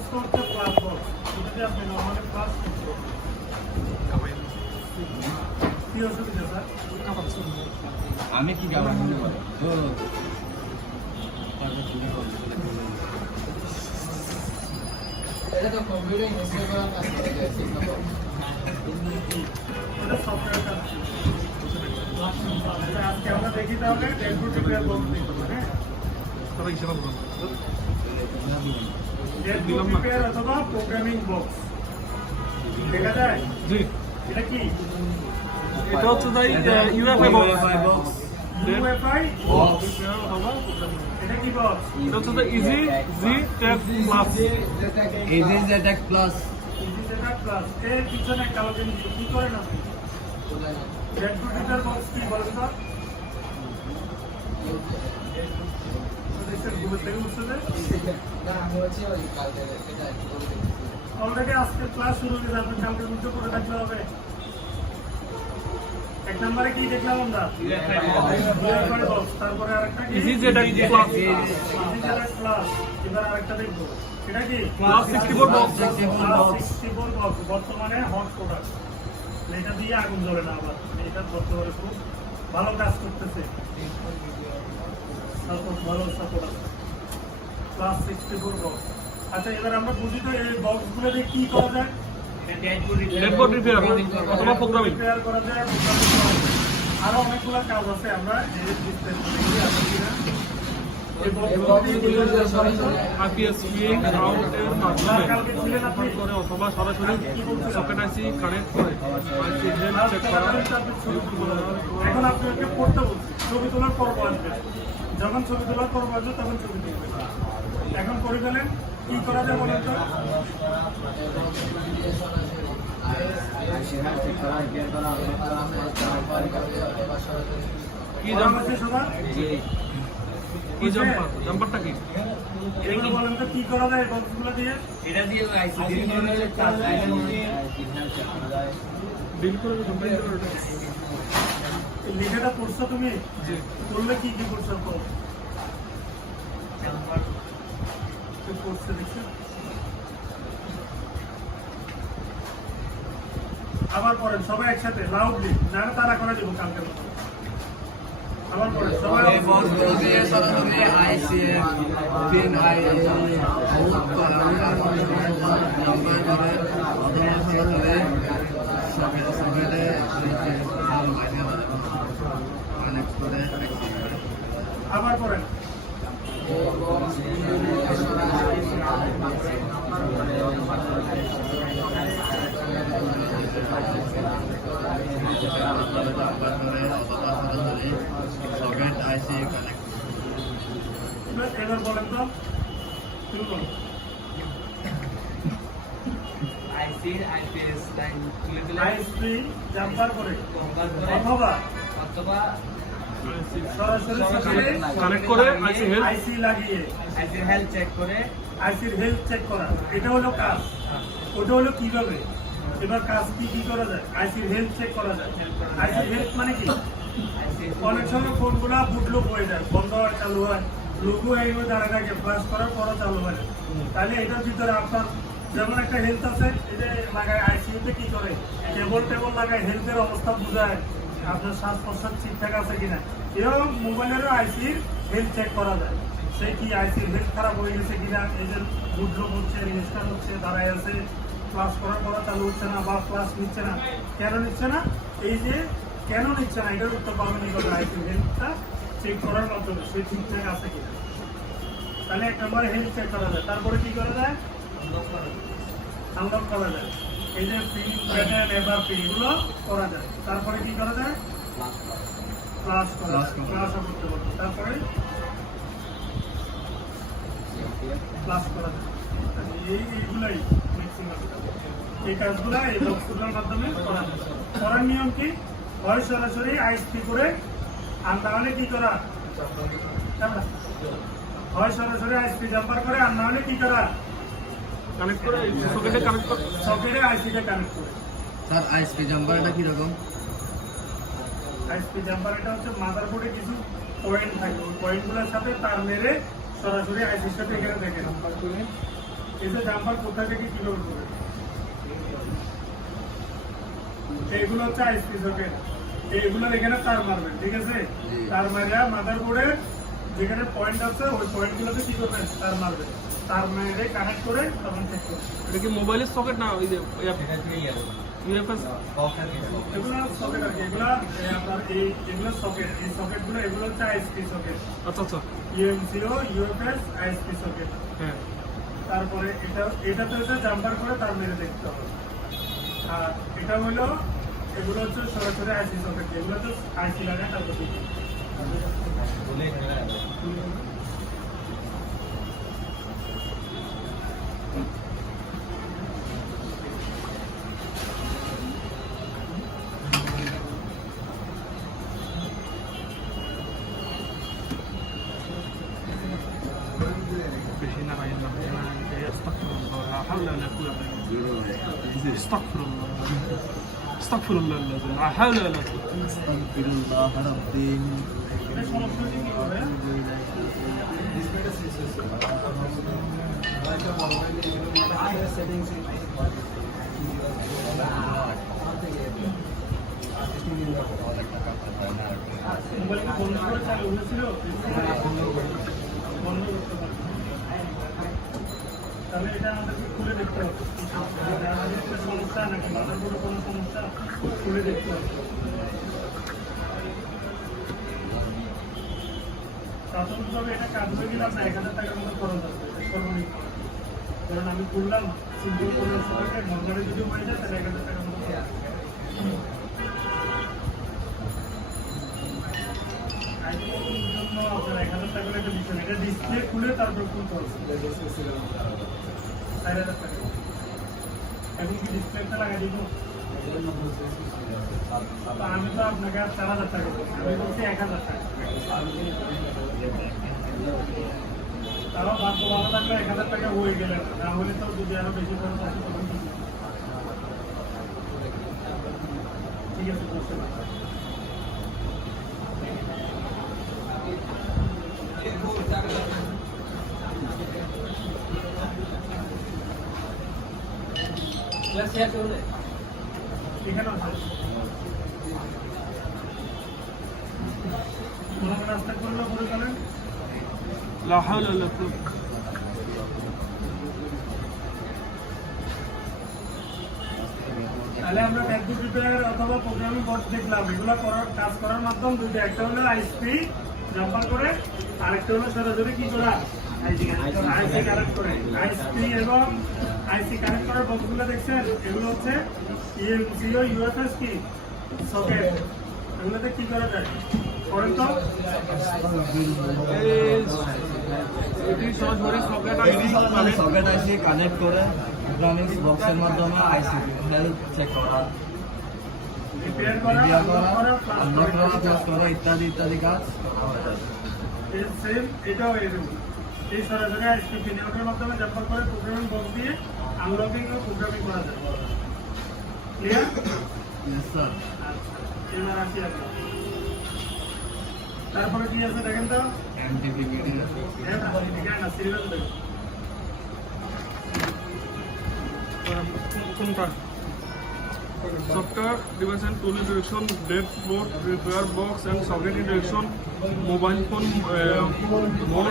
বক্সটা হচ্ছে plus box, এটাতে আপনি নর্মালি প্লাস কি অসুবিধা স্যার? আমি কি গাবার মনে করে এটা তো কম্পিউটারে ইনস্টল করা কাজ করে গেছে এটা সফটওয়্যার কাজ। আজকে আমরা দেখি তাহলে ডেডবুট রিপেয়ার বক্স দেখবো, হ্যাঁ সবাই সেবা বলুন। ডেডবুট রিপেয়ার অথবা প্রোগ্রামিং বক্স দেখা যায়। জি, এটা কি? এটা হচ্ছে তাই ইউএফআই বক্স। ইউএফআই বক্স এটা কি বক্স? এটা হচ্ছে তাই ইজি জি ট্যাব প্লাস। এই যে যেটা প্লাস ইজি সেটআপ প্লাস এর পিছনে কালো জিনিস কি করেন আপনি? ডেডবুট রিপেয়ার বক্স কি বলেন তো? গুগল থেকে উঠছে যে না আমি হচ্ছে ওই কালকে এটা অলরেডি আজকে ক্লাস শুরু হয়ে যাবে, কালকে রুজু করে থাকতে হবে। এক নম্বরে কি দেখলাম আমরা? ইউএফআই বক্স, তারপরে আরেকটা কি? ইজি যেটা প্লাস ইজি সেটআপ প্লাস। এবার আরেকটা দেখবো, এটা কি? Plus 64 box. 64 বক্স বর্তমানে হট প্রোডাক্ট, এটা দিয়ে আগুন জ্বলে না, আবার এটা বর্তমানে খুব ভালো কাজ করতেছে, ভালো সাপোর্ট আছে। Plus 64 box. আচ্ছা এবার আমরা বুঝি তো এই বক্সগুলো দিয়ে কি করা যায়? ডেডবোর্ড রিপেয়ার অথবা প্রোগ্রামিং। রিপেয়ার করা যায়, প্রোগ্রামিং করা যায়। আরো অনেকগুলো কাজ আছে, আমরা এই ডিসপ্লে দেখি আছে কিনা। এই বক্সগুলো দিয়ে কি করা যায় সরাসরি? আইপিএসপি আউটের মাধ্যমে কনভার্ট করে অথবা সরাসরি সকেট আইসি কানেক্ট করে আইসি হেলথ চেক করা। এখন আপনাকে পড়তে বলছি, ছবি তোলার পর্ব আসবে, যখন ছবি তোলার পর্ব আসবে তখন ছবি তুলবে। এখন করে ফেলেন, কি করা যায় বলেন তো? কি করা জাম্পার? আছে সবার? কি জাম্পার? জাম্পারটা কি? এগুলো বলেন তো কি করা যায় এই বক্সগুলো দিয়ে? এটা দিয়ে আইসি ডিল করে কম্পাইল করে ওটা। এই লেখাটা পড়ছো তুমি? জি। পড়লে কি কি পড়ছো তো? কি পড়ছে দেখছো? আবার পড়েন সবাই একসাথে লাউডলি, না তারা করে দিব কালকে মতো। আবার পড়েন সবাই। এই বক্সগুলো দিয়ে সরাসরি আইসি পিন আউট করা নাম্বার করে অথবা সরাসরি সকেটে কানেক্ট করে আবার পড়েন। সকেট আইসি কানেক্ট। এবার বলেন তো শুরু করুন। আইসি জাম্পার করে অথবা সরাসরি সকেটে কানেক্ট করে আইসি হেলথ আইসি লাগিয়ে আইসির হেলথ চেক করে আইসির হেলথ চেক করা, এটা হলো কাজ। ওটা হলো কিভাবে, এবার কাজ কি কি করা যায়? আইসির হেলথ চেক করা যায়। আইসির হেলথ মানে কি? অনেক সময় ফোনগুলো বুটলুক হয়ে যায়, বন্ধ হয় চালু হয়, লুকু হয়ে দাঁড়ায় থাকে, ফ্লাশ করার পরও চালু হয় না। তাহলে এটার ভিতরে আপনার যেমন একটা হেলথ আছে, এটা লাগায় আইসিইউতে কি করে টেবল লাগায় হেলথের অবস্থা বোঝায়, আপনার শ্বাস প্রশ্বাস ঠিকঠাক আছে কিনা। এরকম মোবাইলেরও আইসির হেলথ চেক করা যায়, সে কি আইসির হেলথ খারাপ হয়ে গেছে কিনা, এই যে বুটলুক হচ্ছে, রেজিস্টার হচ্ছে, দাঁড়ায় আছে, ক্লাস করার পর চালু হচ্ছে না বা ক্লাস নিচ্ছে না, কেন নিচ্ছে না, এই যে কেন নিচ্ছে না এটার উত্তর পাবেন এই কথা। আইসির হেলথটা চেক করার মাধ্যমে সে ঠিকঠাক আছে কিনা। তাহলে এক নম্বরে হেলথ চেক করা যায়। তারপরে কি করা যায়? আনলক করা যায়, এই যে পিন প্যাটার্ন এবার পিন এগুলো করা যায়। তারপরে কি করা যায়? ক্লাস করতে পারবো। তারপরে ক্লাস করা যায়। এইগুলাই ম্যাক্সিমাম এই কাজগুলো এই বক্সগুলোর মাধ্যমে করা যায়। করার নিয়ম কি? হয় সরাসরি আইসপি করে, আর না হলে কি করা? হয় সরাসরি আইসপি জাম্পার করে, আর না হলে কি করা? কানেক্ট করে সকেটে কানেক্ট করে সকেটে আইসিটা কানেক্ট করে। স্যার আইসপি জাম্পারটা কি রকম? আইসপি জাম্পার এটা হচ্ছে মাদারবোর্ডে কিছু পয়েন্ট থাকে, ওই পয়েন্টগুলোর সাথে তার মেরে সরাসরি আইসির সাথে এখানে দেখেন এই যে জাম্পার কোথা থেকে কিভাবে করবে, এইগুলো হচ্ছে আইসপি সকেট, এইগুলোর এখানে তার মারবেন, ঠিক আছে? তার মারিয়া মাদারবোর্ডের যেখানে পয়েন্ট আছে ওই পয়েন্টগুলোতে কি করবেন, তার মারবেন, তার মেরে কানেক্ট করে তখন চেক করবেন। এটা কি মোবাইলের সকেট না ওই যে ইউএফএস? এগুলো সকেট আর কি, এগুলো আপনার এগুলো সকেট, এই সকেটগুলো এগুলো হচ্ছে আইএসপি সকেট, আচ্ছা আচ্ছা, ইউএমসিও ইউএফএস আইএসপি সকেট। হ্যাঁ। তারপরে এটাতে হচ্ছে জাম্পার করে তার মেরে দেখতে হবে। আর এটা হলো এগুলো হচ্ছে সরাসরি আইসি সকেট, এগুলো হচ্ছে আইসি লাগায় তারপর দিকে। বেশি না রাইন না, আস্তাগফিরুল্লাহ, লা হাওলা ওয়ালা কুওয়াতা ইল্লা বিল্লাহ, আস্তাগফিরুল্লাহ, আস্তাগফিরুল্লাহ, লা হাওলা ওয়ালা কুওয়াতা। আস্তাগফিরুল্লাহ রাব্বি এটা সমস্যা কি হবে? মোবাইলটা বন্ধ করে চালু হয়েছিল, বন্ধ করতে পারবে। তাহলে এটা আমাদেরকে খুলে দেখতে হবে, আমাদের কোনো সমস্যা নাকি মাদারবোর্ডে কোনো সমস্যা, খুলে দেখতে হবে। প্রাথমিকভাবে এটা কাজ হয়ে গেলে আপনার 1000 টাকার মতো খরচ আছে, এটা সর্বনিম্ন। কারণ আমি করলাম সিম্পল কোনো সরকারের মনগাড়ি যদি হয়ে যায় তাহলে 1000 টাকার মতো খরচ আছে। আইফোনের জন্য আপনার 1000 টাকার একটা বিষয়, এটা ডিসপ্লে খুলে তারপর খুলতে হবে 4000 টাকা। এখন কি ডিসপ্লেটা লাগাই দিব? আমি তো আপনাকে আর 4000 টাকা বলছি, আমি বলছি 1000 টাকা। তারাও ভাগ্য ভালো থাকলে 1000 টাকা হয়ে গেলে, না হলে তো যদি আরো বেশি খরচ আসে তখন কি করব? ঠিক আছে, বুঝতে পারছি। এখানে আছে কোনো রাস্তা করলে পরে চলেন। লা হাওলা ওয়ালা কুওয়াতা। তাহলে আমরা ফেসবুক রিপেয়ার অথবা প্রোগ্রামিং বোর্ড দেখলাম, এগুলো কাজ করার মাধ্যম দুইটা, একটা হলো আইসপি জাম্পার করে, আরেকটা হলো সরাসরি কি করা, আইসি কানেক্ট করে। আইসপি এবং আইসি কানেক্ট করার বক্সগুলো দেখছেন, এগুলো হচ্ছে ইউএমসিও ইউএফএস কি সকেট, এগুলোতে কি করা যায় করেন তো? এটি সরাসরি সকেট আইসি কানেক্ট সকেট আইসি কানেক্ট করে ইলেকট্রনিক্স বক্সের মাধ্যমে আইসি হেলথ চেক করা, রিপেয়ার করা, রিপেয়ার করা, আনলক করা, আনলক করা, করা ইত্যাদি ইত্যাদি কাজ সেম এটাও এরকম। এই সরাসরি আইসপি পিনআউটের মাধ্যমে জাম্পার করে প্রোগ্রামিং বক্স দিয়ে আনলকিং ও প্রোগ্রামিং করা যায়। ক্লিয়ার? Yes sir. এবার আসি আমরা। তারপরে কি আছে দেখেন তো? এমটিপিপিটি এখানে সিরিয়াল দেখুন। কোনটা? Software device and tool introduction, dashboard, repair box and socket introduction, mobile phone mode.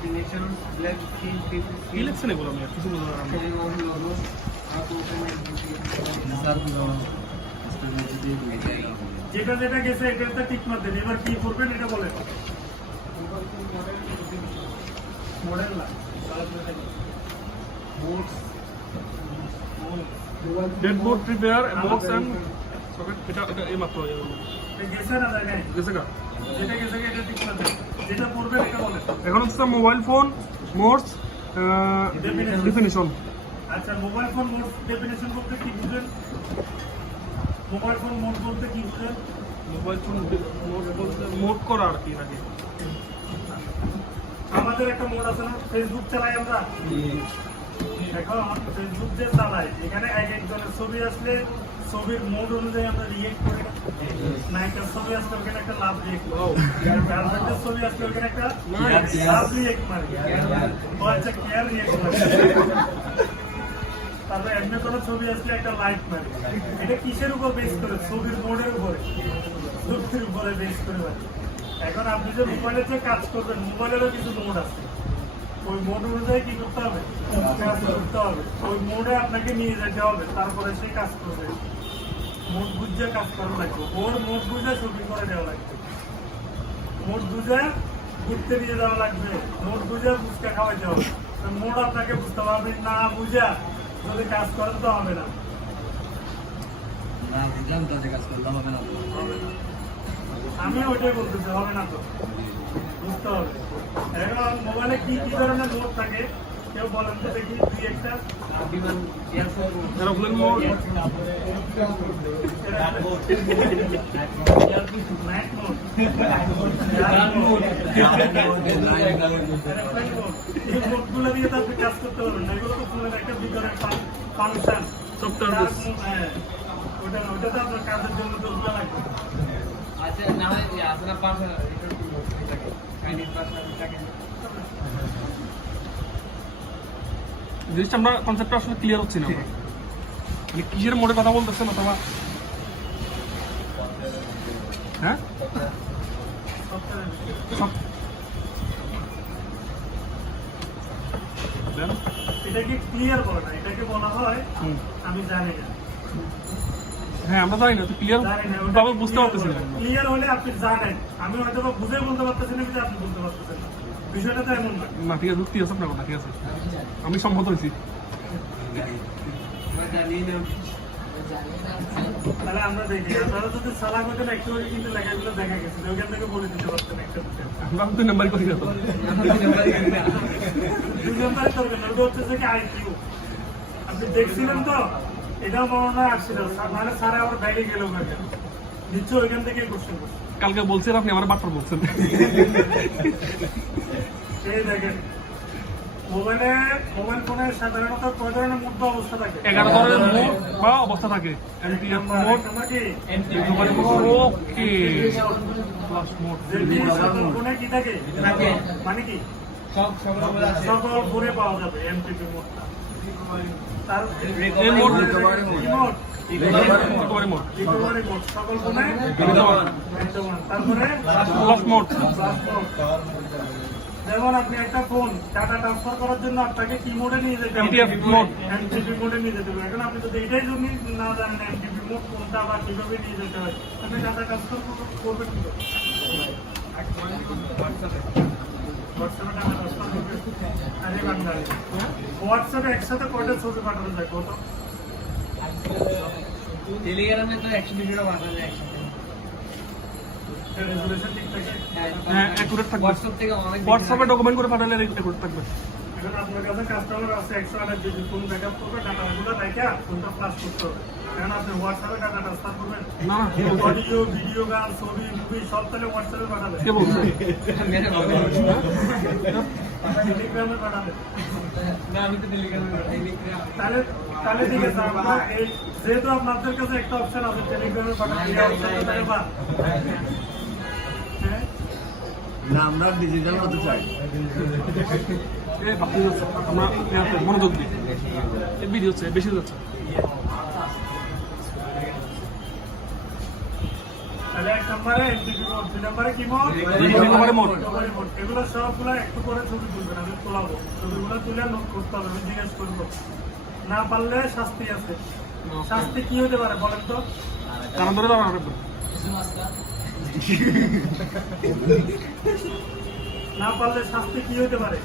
কি লিখছেন এগুলো? আমি আর কিছু বুঝতে পারলাম না। স্যার পুরো যেটা যেটা গেছে এটাতে টিক মারতেন, এবার কি করবেন এটা বলেন। মডেল না, dashboard, repair box and socket, এটা এই মাত্র গেছে না জায়গায়, গেছে গা। যেটা গেছে এটা টিক মারতেন, যেটা করবেন এটা বলেন। এখন হচ্ছে মোবাইল ফোন মোডস ডেফিনিশন। আচ্ছা, মোবাইল ফোন মোড ডেফিনেশন বলতে কি বুঝেন? মোবাইল ফোন মোড বলতে কি বুঝেন? মোবাইল ফোন মোড বলতে মোড করা আর কি নাকি? আমাদের একটা মোড আছে না, ফেসবুক চালাই আমরা, এখন ফেসবুক যে চালাই এখানে এক একজনের ছবি আসলে ছবির মোড অনুযায়ী আমরা রিয়েক্ট করি না? নায়িকার ছবি আসলে ওখানে একটা লাভ রিয়েক্ট করি, গার্লফ্রেন্ডের ছবি আসলে ওখানে একটা লাভ রিয়েক্ট মারি, ও আচ্ছা কেয়ার রিয়েক্ট মারি, তারপরে এমনি কোনো ছবি আসলে একটা লাইক মারি। এটা কিসের উপর বেস করে? ছবির মোডের উপরে, ছবির উপরে বেস করে মারি। এখন আপনি যে মোবাইলে যে কাজ করবেন, মোবাইলেরও কিছু মোড আছে, ওই মোড অনুযায়ী কি করতে হবে? কাজ করতে হবে। ওই মোডে আপনাকে নিয়ে যেতে হবে, তারপরে সে কাজ করবে। মোড বুঝে কাজ করা লাগবে, ওর মোড বুঝে ছবি করে দেওয়া লাগবে, মোড বুঝে ঘুরতে নিয়ে যাওয়া লাগবে, মোড বুঝে ফুচকা খাওয়াইতে হবে। মোড আপনাকে বুঝতে পারবেন না, বুঝা যদি কাজ করেন তো হবে না। না বুঝলাম তো যে কাজ করলে হবে না তো। হবে না। আমি ওইটাই বলতেছি, হবে না তো, বুঝতে হবে। এখন মোবাইলে কি কি ধরনের মোড থাকে কেউ বলেন তো দেখি, দুই একটা। এরোপ্লেন মোড, নাইট মোড, এই মোডগুলো দিয়ে তো আপনি কাজ করতে পারবেন না। এগুলো তো ফোনের একটা ভিতরে ফাংশন, সফটওয়্যার। হ্যাঁ, ওটা তো আপনার কাজের জন্য তো ওগুলো লাগবে। আচ্ছা না হয় আপনার পাশে চাইনিজ ভাষা জিনিসটা আমরা কনসেপ্টটা আসলে ক্লিয়ার হচ্ছে না আমরা। মানে কিসের মোডে কথা বলতেছেন অথবা হ্যাঁ সব দেন। এটাকে ক্লিয়ার বলে না, এটাকে বলা হয় আমি জানি না। হ্যাঁ আমরা জানি না, তো ক্লিয়ার ভাবে বুঝতে পারতেছি না। ক্লিয়ার হলে আপনি জানেন, আমি হয়তো বা বুঝে বলতে পারতেছি না, কিন্তু আপনি বলতে পারতেছেন না। বিষয়টা তো এমন না। না ঠিক আছে, যুক্তি আছে আপনার কথা, ঠিক আছে, আমি সম্মত হয়েছি। তাহলে আমরা দেখি, আপনারা যদি সালা করতেন একটু আগে কিন্তু লেখাগুলো দেখা গেছে, ওইখান থেকে বলে দিতে পারতেন একটা দুটো। আমরা 2 নাম্বারই করি না তো। 2 নম্বরে করবেন, ওটা হচ্ছে যে কি আইকিউ। আপনি দেখছিলেন তো, এটাও মনে হয় আসছিল, মানে স্যার আবার ব্যাগে গেল ওখানে, নিশ্চয় ওইখান থেকে কোশ্চেন করছে। কালকে বলছেন আপনি আমার বাট্টার বলছেন। এই দেখেন, মোবাইল ফোনে সাধারণত কয় ধরনের মোড বা অবস্থা থাকে? 11 ধরনের মোড বা অবস্থা থাকে। এমপিএফ মোড, নাম্বার কি? রিকভারি মোড, ওকে, ফ্লাশ মোড। ফোনে কি থাকে? মানে কি? সকল ফোনে পাওয়া যাবে এমপিপি মোডটা। তার এই মোড রিকভারি মোড। কি mode? Recovery mode, recovery mode, সকল ফোনে বিদ্যমান। তারপরে ফ্লাশ মোড, flash mode। যেমন আপনি একটা ফোন ডাটা ট্রান্সফার করার জন্য আপনাকে কি মোডে নিয়ে যেতে হবে? MTF mode. এমটিপি মোডে নিয়ে যেতে হবে। এখন আপনি যদি এটাই যদি না জানেন এমটিপি মোড কোনটা বা কিভাবে নিয়ে যেতে হয়, আপনি ডাটা ট্রান্সফার করবেন কি করে? হোয়াটসঅ্যাপে ডাটা ট্রান্সফার করবেন। আরে বান্দারে, হোয়াটসঅ্যাপে একসাথে কয়টা ছবি পাঠানো যায় কত? টেলিগ্রামে তো 120 টা পাঠানো যায় একসাথে। রেজুলেশন ঠিক থাকে। হ্যাঁ অ্যাকুরেট থাকবে। হোয়াটসঅ্যাপ থেকে অনেক হোয়াটসঅ্যাপে ডকুমেন্ট করে পাঠালে অ্যাকুরেট থাকবে। এখন আপনার কাছে কাস্টমার আছে 128 জিবি, ফোন ব্যাকআপ করবে, ডাটাগুলো রেখে ফোনটা ফ্লাশ করতে হবে। এখন আপনি হোয়াটসঅ্যাপে ডাটা ট্রান্সফার করবেন, না না, অডিও, ভিডিও, গান, ছবি, মুভি সব তাহলে হোয়াটসঅ্যাপে পাঠাবেন, কে বলছে? টেলিগ্রামে পাঠাবেন। না আমি তো টেলিগ্রামে টেলিগ্রাম তাহলে তাহলে ঠিক আছে, আমরা এই যেহেতু আপনাদের কাছে একটা অপশন আছে টেলিগ্রামে পাঠাবেন, এই অপশনটা তাহলে বাদ। হ্যাঁ, না আমরা ডিজিটাল হতে চাই। এ ভাবতে যাচ্ছে, আমরা ইয়াতে মনোযোগ দিই। এই ভিডিও হচ্ছে বেশি যাচ্ছে। তাহলে 1 নম্বরে এমটিপি মোড, 2 নম্বরে কি mode? Recovery mode. Recovery mode. এগুলো সবগুলো একটু করে ছবি তুলবেন, আমি তোলাবো, ছবিগুলো তুলে নোট করতে হবে, আমি জিজ্ঞেস করবো। না পারলে শাস্তি আছে। শাস্তি কি হতে পারে বলেন তো? কারণ ধরে দাঁড়ানো রাখবেন। না পারলে শাস্তি কি হতে পারে?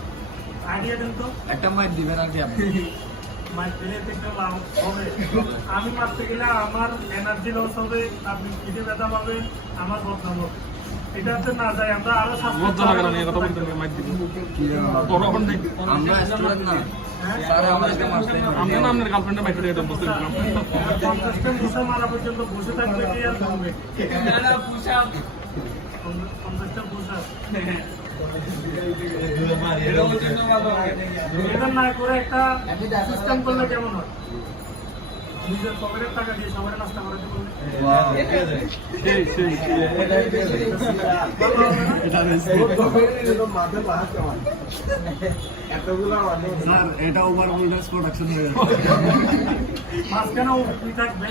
আইডিয়া দেন তো। একটা মাইক দিবেন আর কি আপনি। মাইক দিলে কিন্তু লাভ হবে। আমি মারতে গেলে আমার এনার্জি লস হবে, আপনি পিঠে ব্যথা পাবেন, আমার বদনাম হবে। এটাতে না যায়, আমরা আরো শাস্তি লজ্জা লাগে না এই কথা বলতে, মাইক দিবি তোর এখন নেই। আমরা স্টুডেন্ট না স্যার আমাদেরকে মারতে আমি না আপনার গার্লফ্রেন্ডের মাইক দিয়ে এটা বুঝতে পারলাম। 50টা ঘুষা মারা পর্যন্ত বসে থাকবে কি আর ঘুমবে? না না পুশ আপ 50টা ঘুষা এর জন্য ভালো এটা না করে একটা সিস্টেম করলে কেমন হয়? নিজের পকেটের টাকা দিয়ে সবাই নাস্তা করাতে বলবে সেই এটা বেশি। স্যার এটা ওভার ভোল্টেজ প্রোডাকশন হয়ে যাবে। মাঝখানে ও তুই থাকবে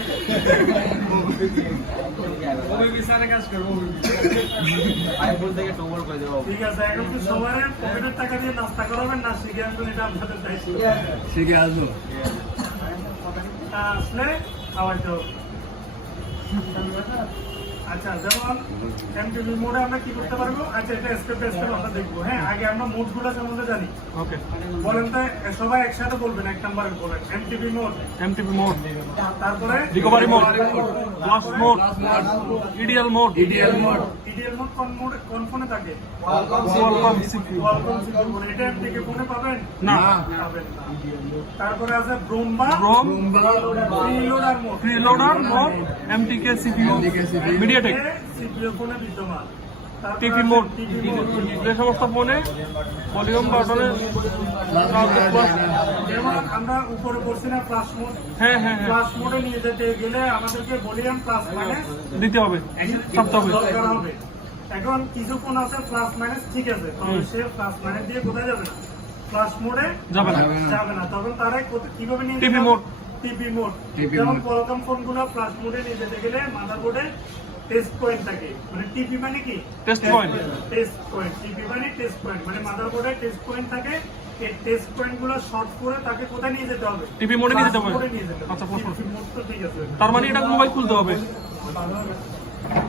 ঠিক আছে এখন কি সবার পকেটের টাকা দিয়ে নাস্তা করাবেন না শিখে আসবেন এটা আপনাদের দায়িত্ব শিখে আসবো। আসলে খাওয়াইতে হবে আচ্ছা যেমন এমটিভি মোডে আমরা কি করতে পারবো আচ্ছা এটা স্টেপ বাই স্টেপ আমরা দেখবো হ্যাঁ আগে আমরা মোডগুলো সম্বন্ধে জানি ওকে বলেন তো সবাই একসাথে বলবেন এক নাম্বারে বলেন এমটিভি মোড এমটিপি মোড, তারপরে recovery mode, blast mode, EDL mode, EDL mode, EDL mode কোন ফোনে থাকে কোয়ালকম সিপিইউ। কোয়ালকম সিপিইউ ফোনে এটা এমটিকে ফোনে পাবেন না, পাবেন না। তারপরে আছে ব্রোম্বা রোম, preloader mode preloader mode, MTK CPU, MediaTek, CPU ফোনে বিদ্যমান তারপরে টিপি আছে মোড, টিপি মোড যে সমস্ত ফোনে ভলিউম বাটনে যেমন আমরা উপরে বলছি না ফ্লাশ মোড হ্যাঁ ফ্লাশ মোডে নিয়ে যেতে গেলে আমাদেরকে ভলিউম প্লাস মাইনাস দিতে হবে, ছাপতে হবে। দরকার হবে এখন কিছু ফোন আছে প্লাস মাইনাস ঠিক আছে তবে সে প্লাস মাইনাস দিয়ে কোথায় যাবে না ফ্লাশ মোডে যাবে না। যাবে না তখন তারা কিভাবে নিয়ে টিপি যেতে মোড। হবে? টিপি মোড টিপি যেমন মোড। কোয়ালকম ফোনগুলো ফ্লাশ মোডে নিয়ে যেতে গেলে মাদারবোর্ডে টেস্ট পয়েন্ট থাকে মানে টিপি মানে কি টেস্ট পয়েন্ট। টেস্ট পয়েন্ট টিপি মানে টেস্ট পয়েন্ট মানে মাদারবোর্ডে টেস্ট পয়েন্ট থাকে এই টেস্ট পয়েন্ট গুলো শর্ট করে তাকে কোথায় নিয়ে যেতে হবে টিপি মোডে নিয়ে যেতে হবে। Flash mode এ নিয়ে যেতে হবে আচ্ছা, প্রশ্ন। টিপি মোড তো ঠিক আছে তার মানে এটা মোবাইল খুলতে হবে,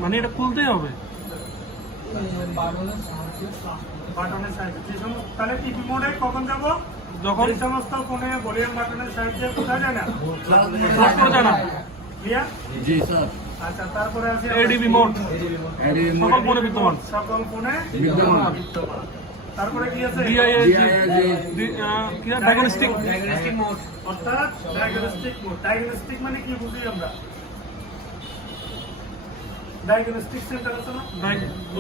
মানে এটা খুলতেই হবে। বাটনের সাহায্যে যে সমস্ত তাহলে টিপি মোডে কখন যাব যখন যে সমস্ত ফোনে ভলিউম বাটনের সাহায্যে কোথায় যায় না ক্লাস করে যায় না। ক্লিয়ার জি স্যার। আচ্ছা তারপরে আছে এডিবি মোড, এডিএল সকল মোড, ফোনে বিদ্যমান। সকল ফোনে বিদ্যমান। বিদ্যমান তারপরে কি আছে ডায়াগনস্টিক, অর্থাৎ ডায়াগনস্টিক মোড ডায়াগনস্টিক মানে কি বুঝি আমরা ডায়াগনস্টিক সেন্টার আছে না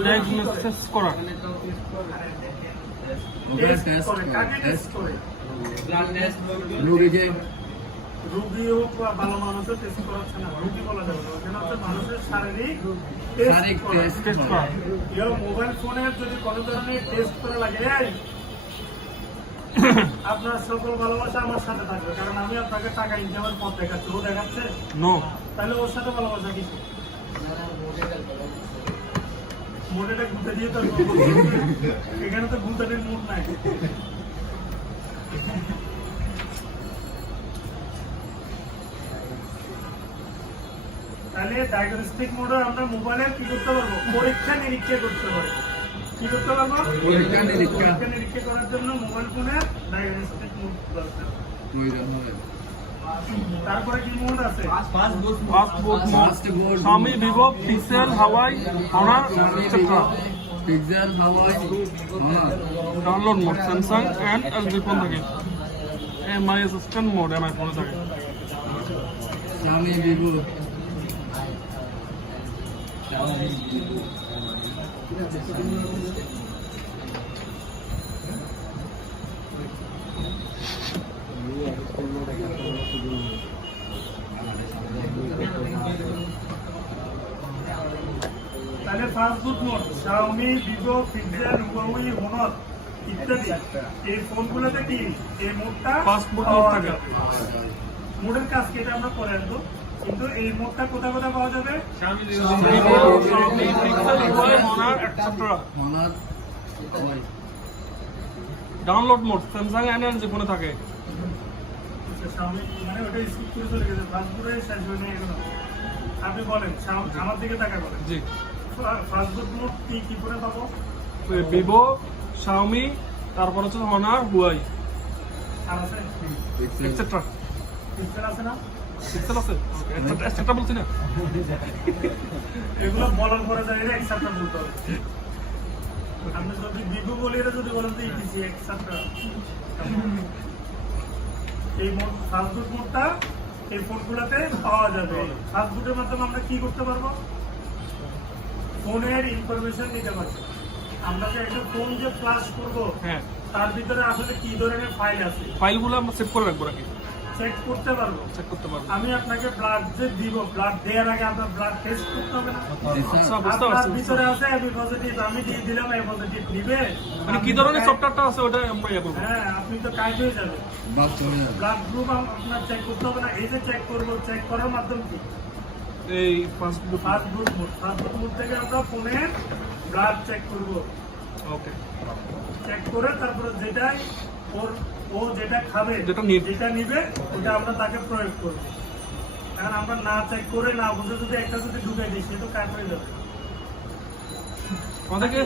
ডায়াগনোসিস করা, টেস্ট টেস্ট করে কাকে টেস্ট করে রোগীকে রোগী হোক বা ভালো মানুষও টেস্ট করাচ্ছে না রোগী বলা যাবে না ওখানে হচ্ছে মানুষের শারীরিক শারীরিক টেস্ট টেস্ট টেস্ট করা। ইয়ে মোবাইল ফোনের যদি কোনো ধরনের টেস্ট করা লাগে এই, আপনার সকল ভালোবাসা আমার সাথে থাকবে কারণ আমি আপনাকে টাকা ইনকামের পথ দেখাচ্ছি ও দেখাচ্ছে নো, তাহলে ওর সাথে ভালোবাসা কিছু মোটেটা ঘুরতে দিয়ে তো এখানে তো ঘুরতে মুড নাই তাহলে ডায়াগনস্টিক মোডে আমরা মোবাইলে কি করতে পারবো পরীক্ষা নিরীক্ষা করতে পারবো কি করতে পারবো পরীক্ষা নিরীক্ষা পরীক্ষা নিরীক্ষা করার জন্য মোবাইল ফোনে ডায়াগনস্টিক মোড দরকার প্রয়োজন হবে। তারপরে কি মোড আছে fastboot mode, Fastboard Xiaomi, Vivo, Pixel, Huawei, Honor, etc. Pixel, Huawei, Honor, download mode Samsung and LG phone থাকে। এমআই অ্যাসিস্ট্যান্ট মোড এমআই ফোনে থাকে। Xiaomi, Vivo, তাহলে fastboot mode Xiaomi, Vivo, Pixel, Huawei, Honor ইত্যাদি এই ফোনগুলোতে কি এই মোডটা Fastboot পাওয়া mode থাকে। যাবে। মোডের কাজ কি এটা আমরা পরে আসবো কিন্তু এই মোডটা কোথায় কোথায় পাওয়া যাবে Vivo, Xiaomi, Pixel, Huawei, Honor, etc. Honor, Huawei. Download mode Samsung and LG ফোনে থাকে। আচ্ছা, Xiaomi মানে ওটা স্কিপ করে চলে গেছে ফাস্টবুকে শেষ হয়ে নিয়ে এগুলো আপনি বলেন আমার দিকে টাকা বলেন জি, ফাস্টবুক মোড কি কি করে পাবো ভিভো, Xiaomi, তারপর হচ্ছে Honor, Huawei, আর আছে পিক্সেল, etc. পিক্সেল আছে না পিক্সেল আছে, etc. বলছি না। এগুলো বলার পরে যায় একসাথে বলতে হবে আপনি যদি ভিভো বলি এটা যদি বলেন তো ইপিসি একসাথে এই মোড ফাস্টবুক মোডটা এই ফোনগুলোতে পাওয়া যাবে ফাস্টবুকের মাধ্যমে আমরা কি করতে পারবো ফোনের ইনফরমেশন নিতে পারবো আমরা যে একটা ফোন যে ফ্লাশ করবো হ্যাঁ, তার ভিতরে আসলে কি ধরনের ফাইল আছে ফাইলগুলো আমরা সেভ করে রাখবো নাকি? চেক করতে পারবো। চেক করতে পারবো। আমি আপনাকে ব্লাড যে দিব, ব্লাড দেওয়ার আগে আপনার ব্লাড টেস্ট করতে হবে না? আচ্ছা, বুঝতে আপনার পারছি। ভিতরে আছে এবি পজিটিভ, আমি দিয়ে দিলাম এ পজিটিভ, নিবে? মানে কি ধরনের সফটওয়্যারটা আছে ওটা আমরা ইয়ে করবো। হ্যাঁ, আপনি তো কাজ হয়ে যাবে। বাদ চলে যাবে। ব্লাড গ্রুপ আপনার চেক করতে হবে না। এই যে চেক করবো, চেক করার মাধ্যম কি? এই passbook. First group mode, first group mode থেকে আমরা ফোনে ব্লাড চেক করবো। ওকে। চেক করে তারপরে যেটাই ও যেটা খাবে, যেটা নিবে, ওটা আমরা তাকে প্রয়োগ করবো। কারণ আমরা না চেক করে না বুঝে যদি একটা যদি ঢুকে দিই, সে তো কাজ হয়ে যাবে। আমাদেরকে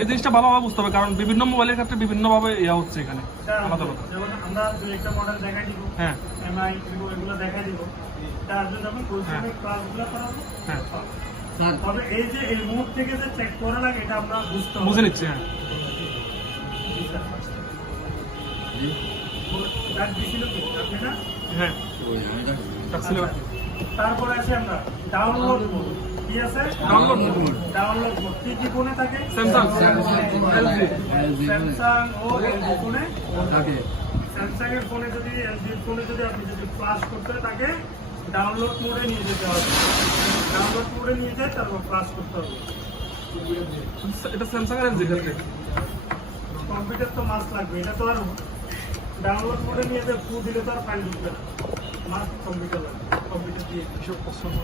এই জিনিসটা ভালোভাবে বুঝতে হবে, কারণ বিভিন্ন মোবাইলের ক্ষেত্রে বিভিন্নভাবে ইয়া হচ্ছে এখানে আলাদা আলাদা। যেমন আমরা দুই একটা মডেল দেখাই দিব, হ্যাঁ এমআই এগুলো দেখাই দিব, তার জন্য আমি কোর্সের ক্লাসগুলো করাবো। হ্যাঁ স্যার তবে এই যে এই মুড থেকে যে চেক করা লাগে, এটা আমরা বুঝতে হবে। বুঝে নিচ্ছি। হ্যাঁ ডাক দিছিল কি আপনি না? হ্যাঁ রাখছিল। তারপরে আছে আমরা ডাউনলোড মোড। কি আছে? Download mode. ডাউনলোড মোড কি কি ফোনে থাকে? Samsung, LG. স্যামসাং ও এলজি ফোনে থাকে। স্যামসাং এর ফোনে যদি এলজি ফোনে যদি আপনি যদি ফ্লাশ করতে হয়, তাকে ডাউনলোড মোডে নিয়ে যেতে হবে। ডাউনলোড মোডে নিয়ে যায় তারপর ফ্লাশ করতে হবে। এটা স্যামসাং এর এলজি ক্ষেত্রে কম্পিউটার তো মাস্ট লাগবে, এটা তো আর ডাউনলোড মোডে নিয়ে যে ফু দিলে তো আর ফাইল ঢুকবে না, মাস্ট কম্পিউটার লাগবে, কম্পিউটার দিয়ে। এসব পছন্দ।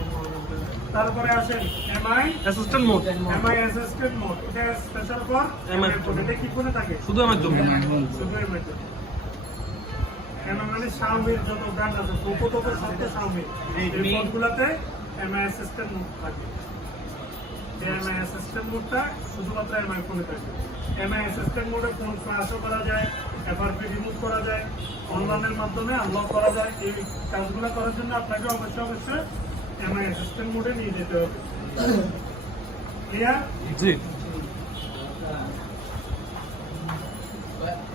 তারপরে আসেন MI assistant mode. MI assistant mode, এটা স্পেশাল ফর এমআই ফোন। এটা কি ফোনে থাকে? শুধু আমার জন্য। শুধু এমআই জন্য। এমআই মানে শাওমির যত ব্র্যান্ড আছে, পোকো টোকো সব তো শাওমি। এই ফোনগুলোতে এমআই অ্যাসিস্ট্যান্ট মোড থাকে। এই এমআই অ্যাসিস্ট্যান্ট মোডটা শুধুমাত্র এমআই ফোনে থাকে। এমআই অ্যাসিস্ট্যান্ট মোডে ফোন ফ্ল্যাশও করা যায়, এফআরপি রিমুভ করা যায়, অনলাইনের মাধ্যমে আনলক করা যায়। এই কাজগুলো করার জন্য আপনাকে অবশ্যই এমআই অ্যাসিস্ট্যান্ট মোডে নিয়ে যেতে হবে। ক্লিয়ার? জি।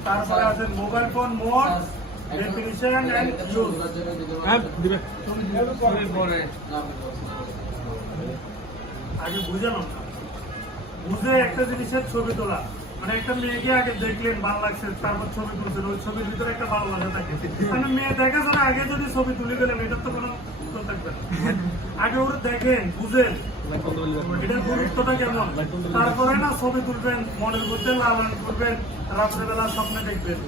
তারপরে আছে mobile phone mode, definition and use. হ্যাঁ দিবে। আগে বুঝালাম না, বুঝে একটা জিনিসের ছবি তোলা। মানে একটা মেয়েকে আগে দেখলেন ভালো লাগছে, তারপর ছবি তুলছেন, ওই ছবির ভিতরে একটা ভালো লাগা থাকে। মানে মেয়ে দেখার জন্য আগে যদি ছবি তুলে গেলেন, এটার তো কোনো উত্তর থাকবে না। আগে ওরা দেখেন, বুঝেন এটার গুরুত্বটা কেমন, তারপরে না ছবি তুলবেন, মনের মধ্যে লালন করবেন, রাত্রেবেলা স্বপ্নে দেখবেন।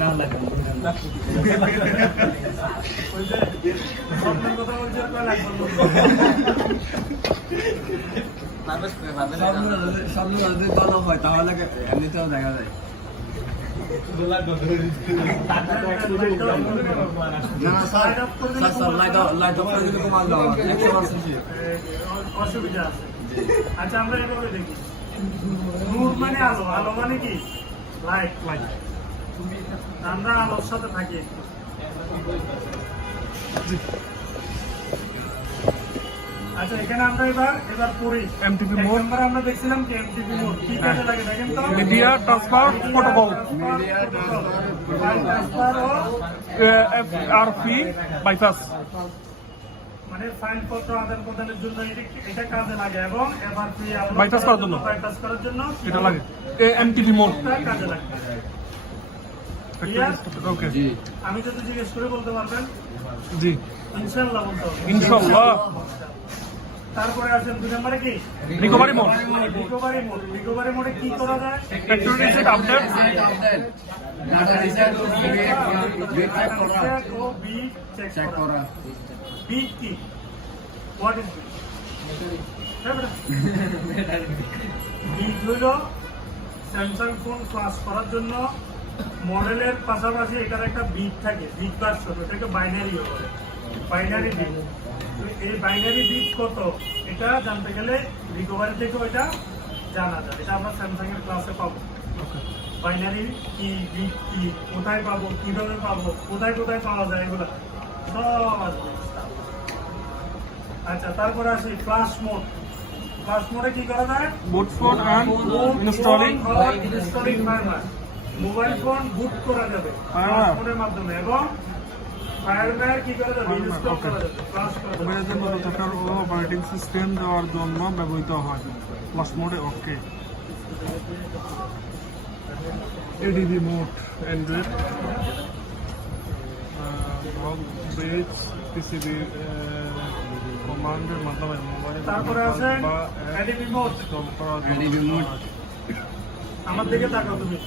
না লাগে। ওই যে স্বপ্নের কথা বলছে, কয় লাগবে না। স্বপ্ন যদি ভালো হয় তাহলে এমনিতেও দেখা যায়। না না স্যার, স্যার লাইট অফ করে দিলে কমাল দাও 100%। অসুবিধা আছে। আচ্ছা আমরা এভাবে দেখি, নূর মানে আলো, আলো মানে কি? লাইট। লাইট। আমরা আলোর সাথে থাকি একটু। আচ্ছা এখানে আমরা এবার পড়ি MTP এক মোড। নম্বরে আমরা দেখছিলাম কি এমটিপি মোড কি কাজে লাগে দেখেন তো। Media transfer protocol. File transfer ও এফআরপি বাইপাস। মানে ফাইল পত্র আদান প্রদানের জন্য এটা কাজে লাগে, এবং এফআরপি Bypass করার জন্য। বাইপাস করার জন্য এটা লাগে। MTP mode. কাজে লাগে। Clear? ওকে। জি আমি যদি জিজ্ঞেস করে বলতে পারবেন? জি ইনশাআল্লাহ বলতে হবে। ইনশাআল্লাহ। তারপরে আছেন 2 নম্বরে কি? Recovery mode. Recovery mode. Recovery মোডে কি করা যায়? Factory reset update. Update data reset ও বিট চেক করা। Reset ও বিট চেক চেক করা। করা। বিট কি? What is bit? বিট হলো স্যামসাং ফোন ফ্লাশ করার জন্য মডেলের পাশাপাশি এটার একটা বিট থাকে, বিট ভার্সন, ওটাকে বাইনারি বলে, বাইনারি বিট। এই বাইনারি বিট কত, এটা জানতে গেলে রিকভারি থেকে ওইটা জানা যায়। এটা আমরা স্যামসাং এর ক্লাসে পাবো। বাইনারি কি, বিট কি, কোথায় পাবো, কিভাবে পাবো, কোথায় কোথায় পাওয়া যায়, এগুলো সব আসবে। আচ্ছা তারপরে আসি ফ্লাশ মোড। ফ্লাশ মোডে কি করা যায়? Boot phone and installing. Installing firmware. Mobile phone boot করা যাবে Fireware। ফোনের মাধ্যমে, এবং ফায়ারওয়্যার কি করা যাবে? ইনস্টল করা যাবে, ফ্লাশ করা যাবে। মোবাইলের জন্য প্রসেসর ও অপারেটিং সিস্টেম দেওয়ার জন্য ব্যবহৃত হয়। ফ্লাশ মোডে okay. ADB mode Android. Bridge PCB কমান্ডের মাধ্যমে মোবাইল তারপরে আছে ADB মোড। ADB mode. আমার দিকে তাকাও তুমি।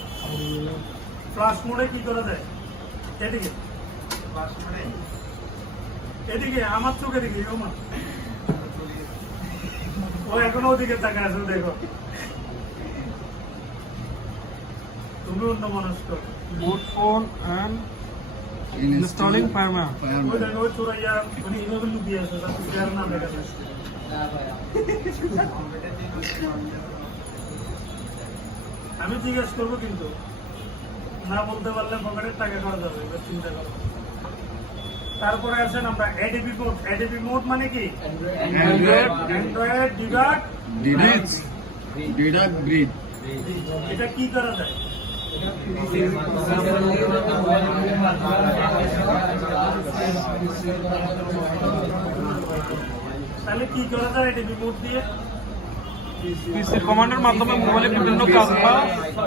ফ্লাশ মোডে কি করা যায়? এদিকে এদিকে আমার চোখের দিকে ও এখনো ওদিকে তাকায় আছে, দেখো তুমি অন্য মনস্ক। boot phone and installing firmware. ওই দেখো ওই চোরাইয়া মানে এইভাবে লুকিয়ে আছে, তার চেয়ার না দেখা যায়। আমি জিজ্ঞেস করবো কিন্তু না বলতে পারলে পকেটের টাকা খাওয়া যাবে, এবার চিন্তা করো। তারপরে আছেন আমরা ADB মোড। ADB মোড মানে কি? Android deduct grid. এটা কি করা যায়? তাহলে কি করা যায় ADB মোড দিয়ে? পিসি কমান্ডের মাধ্যমে মোবাইলে বিভিন্ন কাজ বা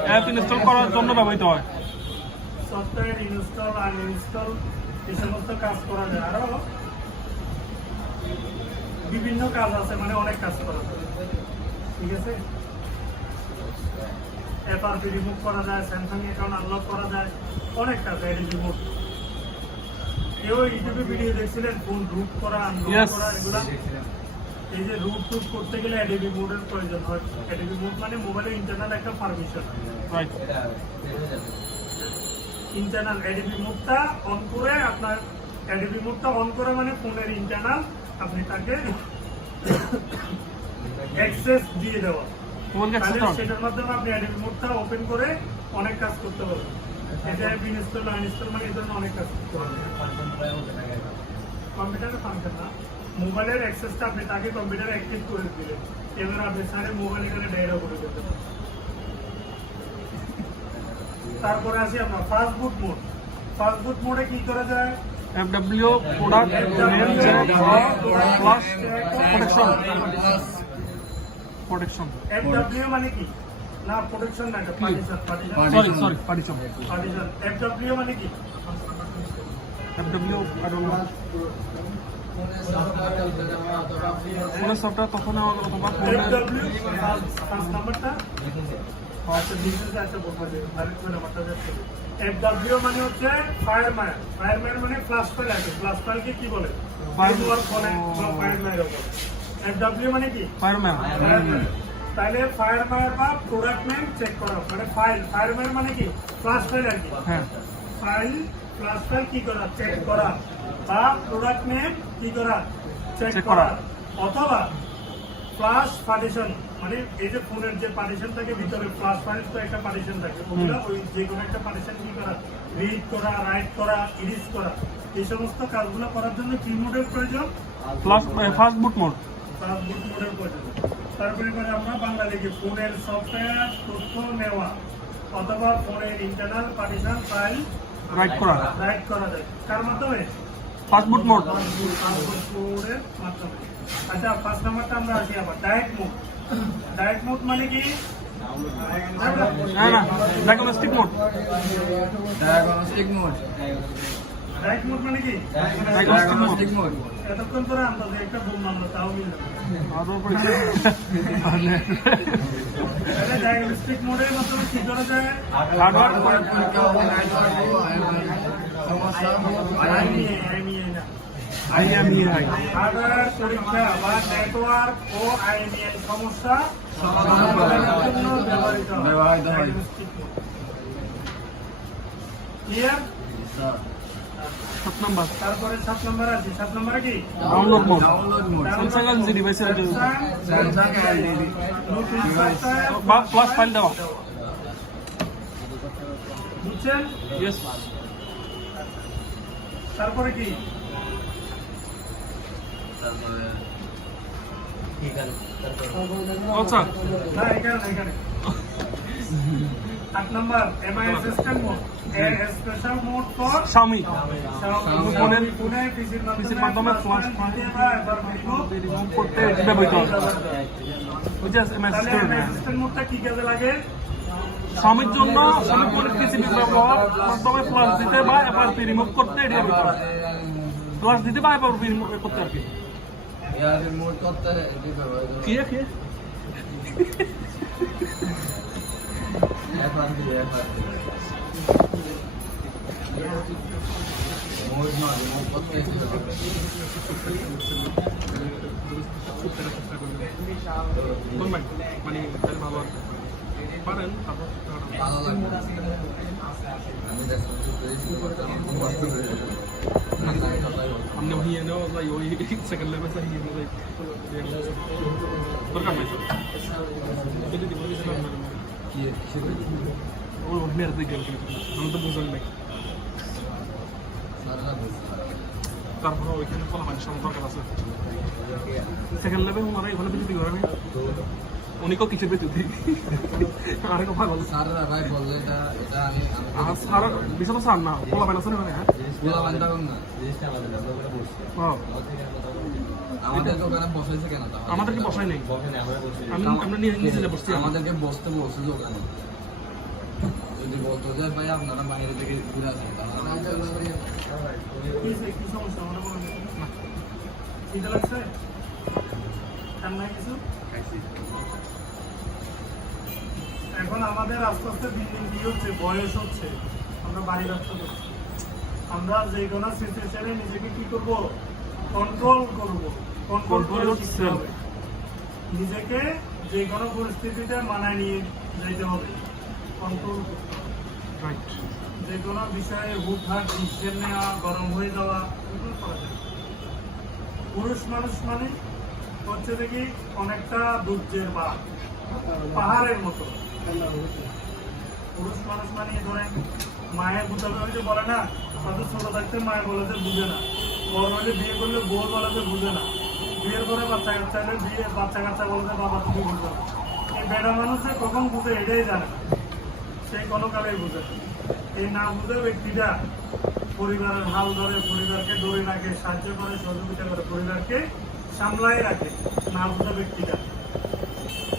অ্যাপ ইনস্টল করার জন্য ব্যবহৃত হয়। সফটওয়্যার ইনস্টল আনইনস্টল এই সমস্ত কাজ করা যায়। আরো বিভিন্ন কাজ আছে, মানে অনেক কাজ করা যায়, ঠিক আছে। FRP রিমুভ করা যায়, স্যামসাং অ্যাকাউন্ট আনলক করা যায়, অনেক কাজ ADB মোড। কেউ ইউটিউবে ভিডিও দেখছিলেন ফোন রুট করা, আনলক Yes. করা, এগুলা এই যে রুট টুট করতে গেলে ADB মোডের প্রয়োজন হয়। ADB মোড মানে মোবাইলের ইন্টারনাল একটা পারমিশন। রাইট। ইন্টারনাল ADB মোডটা অন করে আপনার ADB মোডটা অন করে মানে ফোনের ইন্টারনাল আপনি তাকে অ্যাক্সেস দিয়ে দেওয়া। মোবাইলকে অ্যাক্সেস তাহলে করা। সেটার মাধ্যমে আপনি ADB মোডটা ওপেন করে অনেক কাজ করতে পারবেন। এটা ইনস্টল আনইনস্টল মানে এই ধরনের অনেক কাজ করতে পারবেন। কম্পিউটারের ফাংশন না, মোবাইলের অ্যাক্সেসটা আপনি তাকে কম্পিউটারে অ্যাক্টিভ করে দিলেন, এবার আপনি সারে মোবাইল এখানে ডায়রা করে দিতে পারেন। তারপরে আসি আমরা fast boot mode. Fast boot মোডে কি করা যায়? FW product name check plus protection. FW মানে কি? না প্রোটেকশন না, এটা partition. Sorry partition. Partition. FW মানে কি? FW I don't know. ফোনের সফটওয়্যার তখন অথবা ফোনের FW ফার্স্ট নাম্বারটা আচ্ছা বিজনেস আছে বলতে হবে, আরেকটা নাম্বারটা দেখতে হবে। FW মানে হচ্ছে ফায়ারম্যান। ফায়ারম্যান মানে ফ্ল্যাশ ফাইল আছে। ফ্ল্যাশ ফাইলকে কি বলে? ফায়ারওয়াল ফোনে বা ফায়ারম্যান বলে। FW মানে কি? ফায়ারম্যান। তাহলে ফায়ারম্যান বা প্রোডাক্ট নেম চেক করা, মানে ফাইল। ফায়ারম্যান মানে কি? ফ্ল্যাশ ফাইল আর কি। হ্যাঁ। ফাইল ফ্ল্যাশ ফাইল কি করা? চেক করা, বা প্রোডাক্ট নেম কি করা? চেক Check করা। করা। অথবা ফ্ল্যাশ পার্টিশন, মানে এই যে ফোনের যে পার্টিশন থাকে ভিতরে ফ্ল্যাশ ফাইল তো একটা পার্টিশন থাকে, ওগুলো ওই যে কোনো একটা পার্টিশন কি করা? রিড করা, রাইট করা, ইরিজ করা, এই সমস্ত কাজগুলো করার জন্য কি মোডের প্রয়োজন? Fast boot mode. ফাস্ট বুট মোডের প্রয়োজন। তারপরে এবারে আমরা বাংলা লিখি ফোনের সফটওয়্যার তথ্য নেওয়া অথবা ফোনের ইন্টারনাল পার্টিশন ফাইল রাইট করা। রাইট করা যায় কার মাধ্যমে? Fast boot mode. মোডের মাধ্যমে। আচ্ছা ফার্স্ট নাম্বারটা আমরা আসি আবার ডাইরেক্ট মোড। ডাইরেক্ট মোড মানে কি? না diagnostic mode. Diagnostic mode. Direct mode মানে কি? Diagnostic mode. এতক্ষণ ধরে আন্দাজে একটা বোম মারলো, তাও মিলল না। তাহলে ডায়াগনস্টিক মোডের মাধ্যমে কি করা যায়? হার্ডওয়্যার সমস্যা IMEI না, IMEI হার্ডওয়্যার পরীক্ষা বা নেটওয়ার্ক ও IMEI সমস্যা সমাধানের জন্য ব্যবহৃত হয় ডায়াগনস্টিক মোড। ক্লিয়ার? 7 নাম্বার তারপরে 7 নম্বর আছে। 7 নম্বরে কি? Download mode. Download mode. Samsung LG ডিভাইসের স্যামসাং এলজি নতুন সফটওয়্যার বা প্লাস ফাইল দেওয়া। বুঝছেন? ইয়েস। তারপরে কি? আচ্ছা না এখানে 8 নম্বর MI assistant mode, special mode for স্বামী ফোনের পিসির মাধ্যমে ফ্ল্যাশ রিমুভ করতে এটি ব্যবহৃত হয়। অ্যাসিস্ট্যান্ট মোডটা কি কাজে লাগে? স্বামীর জন্য স্বামী ফোনের পিসিবি ব্যবহার মাধ্যমে ফ্ল্যাশ দিতে বা FRP রিমুভ করতে এটি ব্যবহৃত হয়। ক্লাস দিতে পারে করতে আর কি यार रिमोट করতে দিতে হবে কি কি এখন দিয়ে মোড না রিমোট করতে দিতে হবে মানে তাহলে ভালো আর পারেন তারপর ভালো লাগবে আমি দেখতে हमने वही है ना मतलब वही सेकंड लेवल से ही मतलब पर काम है jadi di bawah sana কি oh मेरे देख गए हम तो बुझल नहीं সারা তারপর ওইখানে কোনো মানে সম্পর্ক আছে সেকেন্ড লেভেল ওনারা এখানে বিদ্যুৎ করে না উনিকেও কিসের বিদ্যুৎ আরে কথা বল সারা ভাই বললে এটা এটা আমি সারা বিশাল সার না পোলা বানা শুনে হ্যাঁ বলা বান্দা না হ্যাঁ আমাদের দোকানে বসাইছে কেন তাহলে আমাদেরকে বসাই নেই আমরা নিজে বসছি আমাদেরকে বসতে বসে দোকানে যদি বলতো যে ভাই আপনারা বাইরে থেকে ঘুরে আসেন কি সমস্যা মনে করেন শীত লাগছে ঠান্ডা কিছু এখন আমাদের আস্তে আস্তে দিন দিন কি হচ্ছে বয়স হচ্ছে আমরা বাড়ি ব্যবসা করছি আমরা যে কোনো সিচুয়েশনে নিজেকে কি করব কন্ট্রোল করব কন্ট্রোল করে শিখতে হবে নিজেকে যে কোনো পরিস্থিতিতে মানায় নিয়ে যেতে হবে কন্ট্রোল করতে হবে রাইট যে কোনো বিষয়ে হুটহাট ডিসিশন নেওয়া গরম হয়ে যাওয়া এগুলো করা যায় পুরুষ মানুষ মানে হচ্ছে দেখি অনেকটা দুর্যের বাঘ পাহাড়ের মতো পুরুষ মানুষ মানে ধরেন মায়ের বুঝাবে হয়তো বলে না হয়তো ছোট থাকতে মায়ের বলে যে বুঝে না বড় হলে বিয়ে করলে বউ বলে যে বুঝে না বিয়ের পরে বাচ্চা কাচ্চা হলে বিয়ে বাচ্চা কাচ্চা বলে যে বাবা তুমি বুঝো না এই বেড়া মানুষে কখন বুঝে এটাই জানে না সেই কোনো কালেই বুঝে না এই না বুঝে ব্যক্তিটা পরিবারের হাল ধরে পরিবারকে ধরে রাখে সাহায্য করে সহযোগিতা করে পরিবারকে সামলাই রাখে না বুঝা ব্যক্তিটা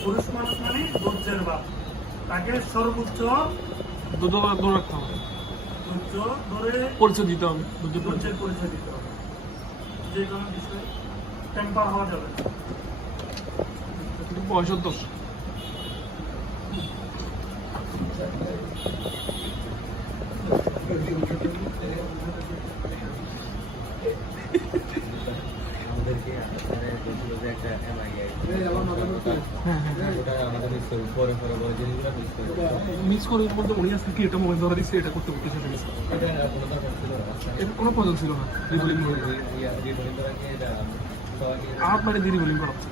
পুরুষ মানুষ মানে ধৈর্যের বাপ তাকে সর্বোচ্চ দূর রাখতে হবে ধৈর্য ধরে পরিচয় দিতে হবে ধৈর্যের পরিচয় দিতে হবে যে কোনো বিষয়ে টেম্পার হওয়া যাবে না বয়সের দোষ মিস করে বলতে উনি আজকে কি এটা মোবাইল ধরা দিচ্ছে এটা করতে করতে শেষ হয়ে গেছে এটা কোনো প্রয়োজন ছিল না রিবোলিং আপ মানে দিয়ে রিবোলিং করা হচ্ছে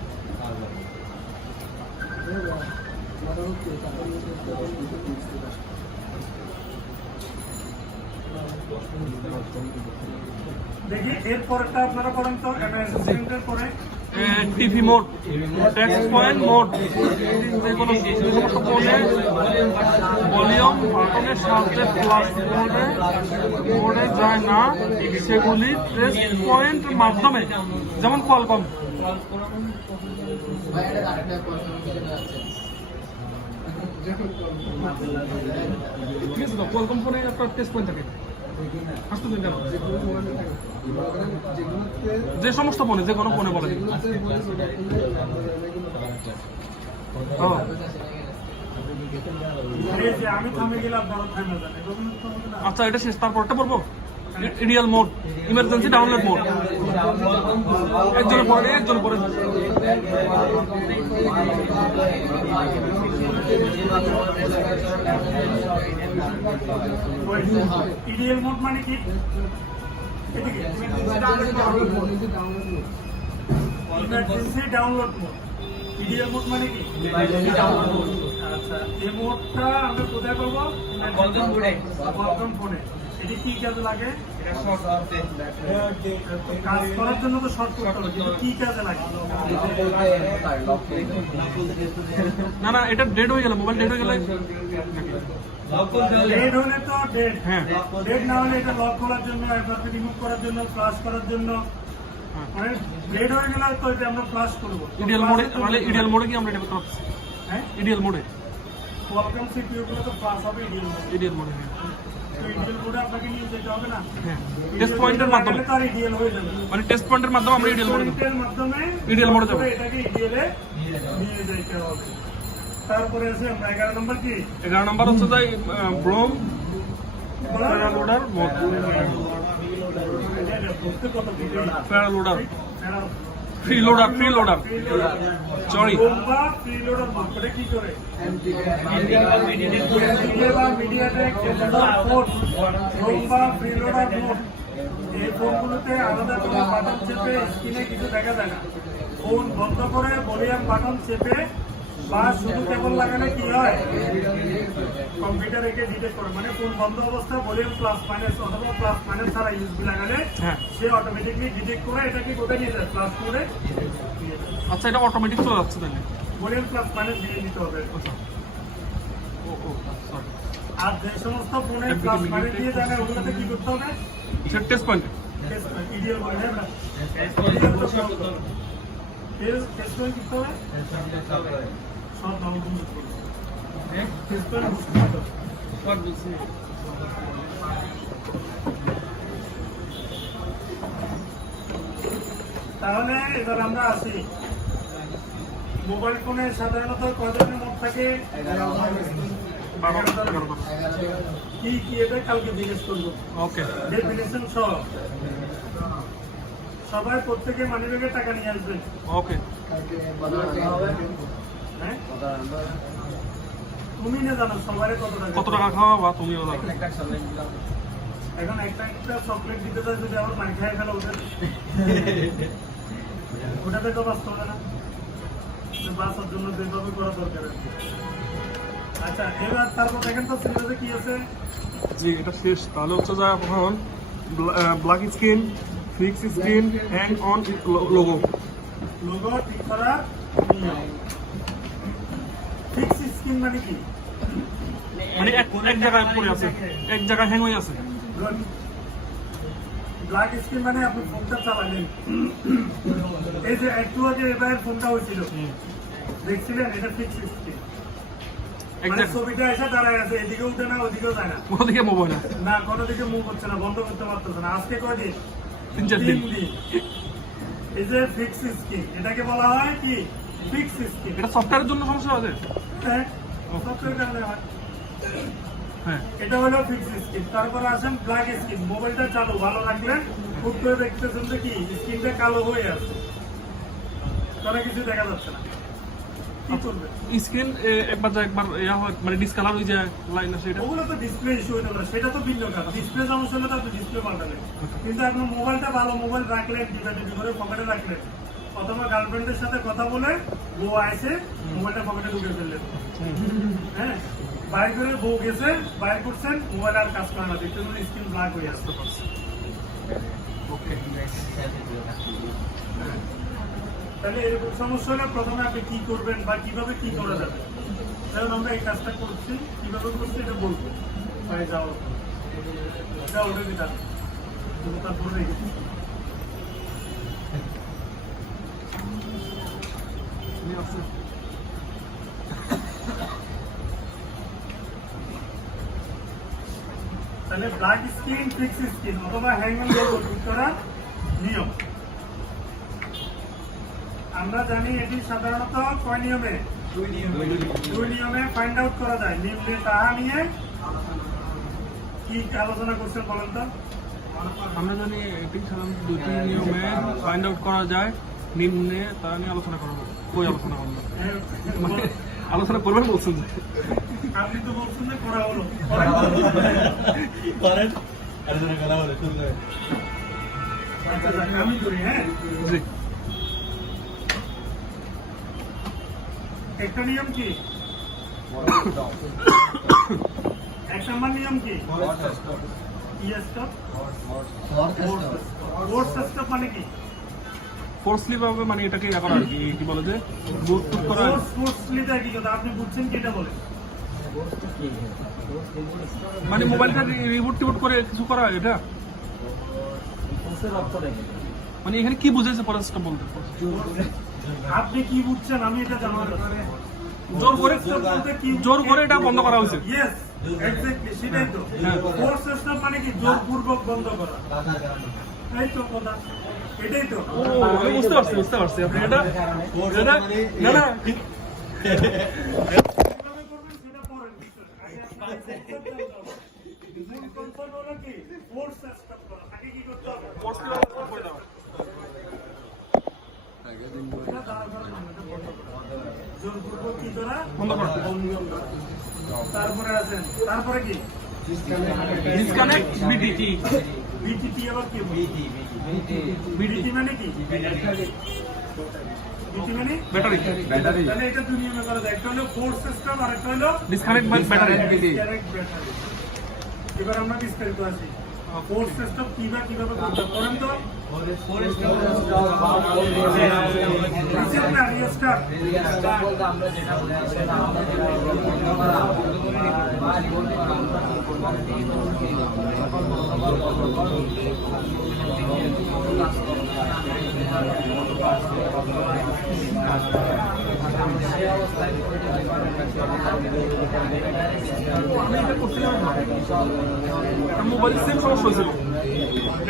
দেখি এরপরটা আপনারা করেন তো অ্যাসিস্ট্যান্টের পরে TV mode text point mode যে কোনো ফোনে ভলিউম বাটনের সাথে প্লাস মোডে যায় না সেগুলি টেক্সট পয়েন্ট মাধ্যমে যেমন কোয়ালকম ঠিক আছে তো কোয়ালকম ফোনে একটা টেক্সট পয়েন্ট থাকে আসতে দিন কেন যে সমস্ত ফোনে যে কোনো ফোনে বলে এই যে আমি থামে গেলাম বড় থামে যান এরকম তো হবে না আচ্ছা এটা শেষ তারপরটা বলবো ideal mode emergency download mode একজনের পরে একজন পরে ইডিএল মোড মানে কি emergency download mode EDL mode মানে কি আচ্ছা এই মোডটা আমরা কোথায় পাবো ওয়েলকাম ফোনে এটি কি কাজে লাগে কাজ করার জন্য তো শর্ট করতে হবে কিন্তু কি কাজে লাগে না না এটা ডেড হয়ে গেল মোবাইল ডেড হয়ে গেলে ডেড হলে তো ডেড হ্যাঁ ডেড না হলে এটা লক করার জন্য একবারকে রিমুভ করার জন্য ফ্লাশ করার জন্য মানে ডেড হয়ে গেলে তো এটা আমরা ফ্লাশ করবো ইডিয়াল মোডে তাহলে ইডিয়াল মোডে কি আমরা এটা করতে পারছি হ্যাঁ ইডিয়াল মোডে ওয়েলকাম সিপিইউ গুলো তো ফ্লাশ হবে ইডিএল মোড ইডিয়াল মোডে ইডিএল মোডে আপনাকে নিয়ে যেতে হবে না। হ্যাঁ টেস্ট পয়েন্টের মাধ্যমে তার ইডিএল হয়ে যাবে। মানে টেস্ট পয়েন্টের মাধ্যমে আমরা ইডিএল মোডে পয়েন্টের মাধ্যমে ইডিএল মোডে যাবো। এটাকে ইডিএল এ নিয়ে যেতে হবে। তারপরে আছে আমরা 11 নম্বর কি 11 নম্বর হচ্ছে যে BROM preloader mode preloader free loader sorry রোম্বা প্রিলোডার মার্কেটে কি করে মিডিয়াটেক রোম্বা প্রিলোডার মোড এই ফোনগুলোতে আলাদা করে বাটন চেপে স্ক্রিনে কিছু দেখা যায় না। ফোন বন্ধ করে ভলিউম বাটন চেপে বা শুধু কেবল লাগালে কি হয় কম্পিউটার একে ডিটেক্ট করে, মানে ফোন বন্ধ অবস্থা ভলিউম প্লাস মাইনাস অথবা প্লাস মাইনাস ছাড়া ইউএসবি লাগালে হ্যাঁ সে অটোমেটিকলি ডিটেক্ট করে এটাকে কোথায় নিয়ে যায় প্লাস করে আচ্ছা এটা অটোমেটিক চলে যাচ্ছে তাহলে ভলিউম প্লাস মাইনাস দিয়ে দিতে হবে। ও সরি আর যে সমস্ত ফোনে প্লাস মাইনাস দিয়ে যায় না ওগুলোতে কি করতে হবে সেট টেস্ট পয়েন্ট ইডিএল বলে হ্যাঁ না টেস্ট পয়েন্ট করতে হবে সব নাম বুঝতে হবে টেস্ট পয়েন্ট বুঝতে হবে। সব বুঝছি। তাহলে এবার আমরা আসি মোবাইল ফোনে সাধারণত কয়জনের মোড থাকে 11 কি কি এটা কালকে জিজ্ঞেস করবো ওকে ডেফিনেশন সহ সবাই প্রত্যেকে মানিব্যাগে টাকা নিয়ে আসবেন। ওকে হ্যাঁ তুমি না জানো সবাই কত টাকা খাওয়া বা তুমিও জানো এখন একটা একটা চকলেট দিতে চাই যদি আমার মানি খাই ফেলে ওটাতে তো বাঁচতে হবে না, বাঁচার জন্য যেভাবে করা দরকার। আচ্ছা এবার তারপর দেখেন তো সিলেবাসে কি আছে। জি এটা শেষ তাহলে হচ্ছে যা এখন black screen fix screen hang on logo logo ঠিক করা ফিক্স স্ক্রিন মানে কি মানে এক জায়গায় পড়ে আছে এক জায়গায় হ্যাং হয়ে আছে ব্ল্যাক স্ক্রিন মানে আপনি ফোনটা চালালেন এই যে একটু আগে এবার ফোনটা হয়েছিল দেখছিলেন এটা ফিক্স স্ক্রিন এক মানে জায়গায় ছবিটা এসে দাঁড়ায় আছে এদিকে উঠে না ওদিকেও যায় না ওদিকে মোবাইল না কোনো দিকে মুভ হচ্ছে না বন্ধ করতে পারতেছে না আজকে কয়দিন 3-4 দিন এই যে ফিক্স স্ক্রিন এটাকে বলা হয় কি ফিক্স স্ক্রিন। এটা সফটওয়্যারের জন্য সমস্যা আছে হ্যাঁ সফটওয়্যার কারণে হয় হ্যাঁ এটা হলো ফিক্স স্ক্রিন। তারপরে আসেন ব্ল্যাক স্ক্রিন মোবাইলটা চালু ভালো রাখলেন খুব করে দেখতেছেন যে কি স্ক্রিনটা কালো হয়ে আছে কোনো কিছু দেখা যাচ্ছে না কি করবে স্ক্রিন একবার ইয়া হয় মানে ডিসকালার হয়ে যায় লাইন আছে এটা ওগুলো তো ডিসপ্লে ইস্যু হতে পারে সেটা তো ভিন্ন কাজ ডিসপ্লে সমস্যা হলে তো আপনি ডিসপ্লে পাল্টাবেন কিন্তু আপনার মোবাইলটা ভালো মোবাইল রাখলেন ডিভাইডে করে পকেটে রাখলেন অথবা গার্লফ্রেন্ডের সাথে কথা বলে বউ আসে মোবাইলটা পকেটে ঢুকে ফেললেন হ্যাঁ বাইর করে বউ গেছে বাইর করছেন মোবাইল আর কাজ করে না দেখতে স্ক্রিন ব্ল্যাক হয়ে আসতে পারছে। ওকে তাহলে এরকম সমস্যা হলে প্রথমে আপনি কি করবেন বা কিভাবে কি করা যাবে যেমন আমরা এই কাজটা করছি কিভাবে করছি এটা বলবো ভাই যাও যা অলরেডি জানো তারপরে রেখেছি তাহলে ব্ল্যাক স্ক্রিন ফিক্স স্ক্রিন অথবা হ্যাঙ্গন লোগো ঠিক করা নিয়ম আমরা জানি এটি সাধারণত কয় নিয়মে দুই নিয়মে ফাইন্ড আউট করা যায় নিম্নে তাহা নিয়ে কি আলোচনা করছেন বলেন তো আমরা জানি এটি সাধারণত দুটি নিয়মে ফাইন্ড আউট করা যায় নিম্নে তা নিয়ে আলোচনা করবো কই আলোচনা করবো মানে আলোচনা করবেন বলছেন যে আপনি তো বলছেন যে করা হলো আচ্ছা যাক, আমি করি হ্যাঁ জি একটা নিয়ম কি এক নম্বর নিয়ম কি স্টপ ওয়ার্ড স্টপ মানে কি ফোর্সলি ভাবে মানে এটাকে ইয়া করা আর কি কি বলে যে বুট করা ফোর্সলিটা কি কথা আপনি বুঝছেন কি এটা বলে মানে মোবাইলটা রিবুট টিবুট করে কিছু করা এটা মানে এখানে কি বুঝাইছে ফরেস্টটা বলতে আপনি কি বুঝছেন আমি এটা জানার জোর করে এটা বন্ধ করা হয়েছে ইয়েস এক্স্যাক্টলি সেটাই তো ফোর্স সিস্টেম মানে কি জোরপূর্বক বন্ধ করা এই তো কথা এটাই তো ও আমি বুঝতে পারছি আপনি এটা না না কিভাবে করবেন সেটা পরের বিষয় আগে আপনার মূল কনসার্ন হলো কি ফোর্স সিস্টেম করা আগে কি করতে হবে আগে দিন এটা দাঁড়া করানো এটা বন্ধ করা জোরপূর্বক কি করা বন্ধ করা। অনিয়ম করা। তারপরে আছেন তারপরে কি ডিসকানেক্ট বিটি বিটিপি আবার কি বিটিপি মানে কি বিটি মানে ব্যাটারি তাহলে এটা দুই নিয়মে করা যায় একটা হলো ফোর্স সিস্টেম আর একটা হলো ডিসকানেক্ট ব্যাটারি ডাইরেক্ট ব্যাটারি এবার আমরা বিস্তারিত আসি ফোর্স সিস্টেম কিভাবে করতে করেন তো রিস্টার্ট আমরা যেটা বলি সেটা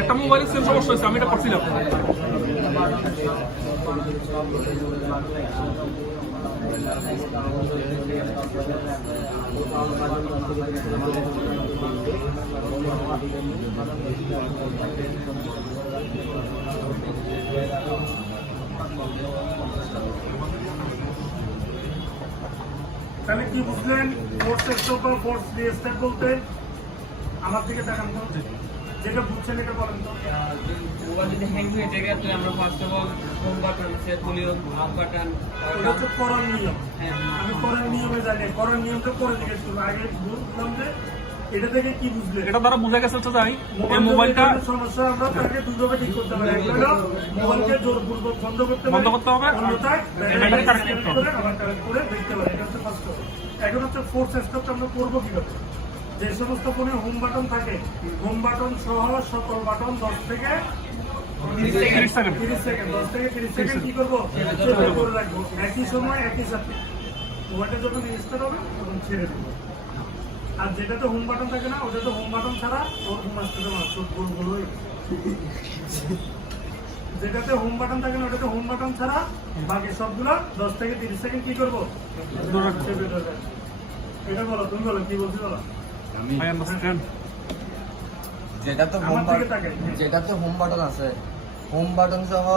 একটা মোবাইলের সেম সমস্যা হয়েছিল আমি এটা করছিলাম তাহলে কি বুঝলেন ফোর্স সিস্টেম বা ফোর্স রিস্টার্ট বলতে আমার দিকে দেখান তো যেটা বুঝছেন এটা বলেন তো মোবাইল যদি হ্যাং হয়ে যায় তাহলে আমরা first of all home button set তুলিও হাফ বাটন এটা হচ্ছে করার নিয়ম আমি করার নিয়মে জানি করার নিয়মটা করে জিজ্ঞেস করবো আগে বুঝলাম যে এটা থেকে কি বুঝলে এটা দ্বারা বোঝা গেছে হচ্ছে যাই এই মোবাইলটা সমস্যা আমরা তাকে দুটোকে ঠিক করতে পারি একটা হলো মোবাইলকে জোরপূর্বক বন্ধ করতে হবে অন্যথায় ব্যাটারি কানেক্ট করতে হবে করে আবার কানেক্ট করে দেখতে পারি এটা হচ্ছে ফার্স্ট এখন হচ্ছে ফোর্স স্টপটা আমরা করবো কিভাবে যে সমস্ত ফোনে হোম বাটন থাকে হোম বাটন সহ সকল বাটন 10 থেকে 30 সেকেন্ড 30 সেকেন্ড 10 থেকে 30 সেকেন্ড কি করবো চেপে করে রাখবো একই সময় একই সাথে মোবাইলটা যখন রিস্টার্ট হবে তখন ছেড়ে দেবো আর যেটাতে হোম বাটন থাকে না ওটা তো হোম বাটন ছাড়া ওর ঘুম আসতে দেবো না চোখ গোল গোল হয়ে যেটাতে হোম বাটন থাকে না ওটাতে হোম বাটন ছাড়া বাকি সবগুলো 10 থেকে 30 সেকেন্ড কি করবো চেপে ধরে রাখবো। এটা বলো তুমি বলো কি বলছি বলো আই আন্ডারস্ট্যান্ড যেটাতে হোম বাটন আছে হোম বাটন সহ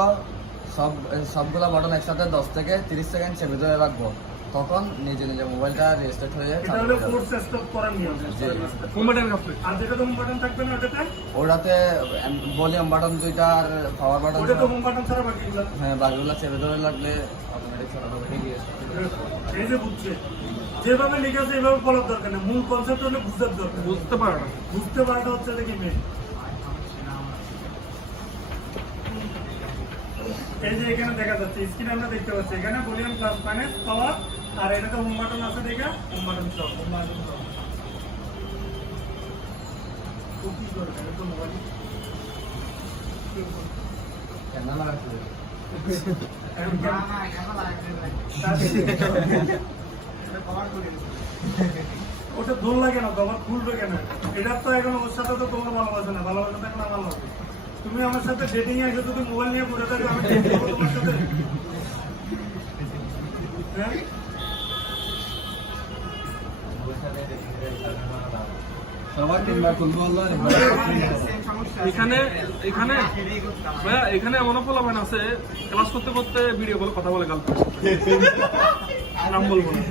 সবগুলা বাটন একসাথে 10 থেকে 30 সেকেন্ড চেপে ধরে রাখবো তখন নিজে নিজে মোবাইলটা রেজিস্টার্ট হয়ে এটা হলো ফোর্স স্টপ করার নিয়ম মোবাইলের কাছে আর যেটা হোম বাটন থাকবে না ওটাতে ভলিউম বাটন দুইটা আর পাওয়ার বাটন ওটা তো হোম বাটন ছাড়া বাকিগুলো হ্যাঁ বাকিগুলো চেপে ধরে লাগলে অটোমেটিক এই যে বুঝছে যেভাবে লিখেছে এভাবে বলার দরকার নেই মূল কনসেপ্ট হলে বুঝতে দরকার বুঝতে পারে না বুঝতে পারাটা হচ্ছে দেখি মেন এই যে এখানে দেখা যাচ্ছে স্ক্রিনে আমরা দেখতে পাচ্ছি এখানে ভলিউম প্লাস মাইনাস পাওয়ার আর এটাতে হোম বাটন আছে দেখা হোম বাটন সব হোম বাটন সব কি করবে এটা তো মোবাইল কেন লাগাচ্ছে ওটা দোল লাগে না তোমার খুলবে কেন এটা তো এখন ওর সাথে তো তোমার ভালোবাসে না ভালোবাসা থাকলে আমার হবে তুমি আমার সাথে ডেটিং এসে যদি মোবাইল নিয়ে পড়ে থাকো আমি ডেট করবো তোমার সাথে হ্যাঁ এখানে ভাইয়া এখানে এমন পোলাপান আছে ক্লাস করতে করতে ভিডিও কল কথা বলে গার্লফ্রেন্ড নাম বলবো না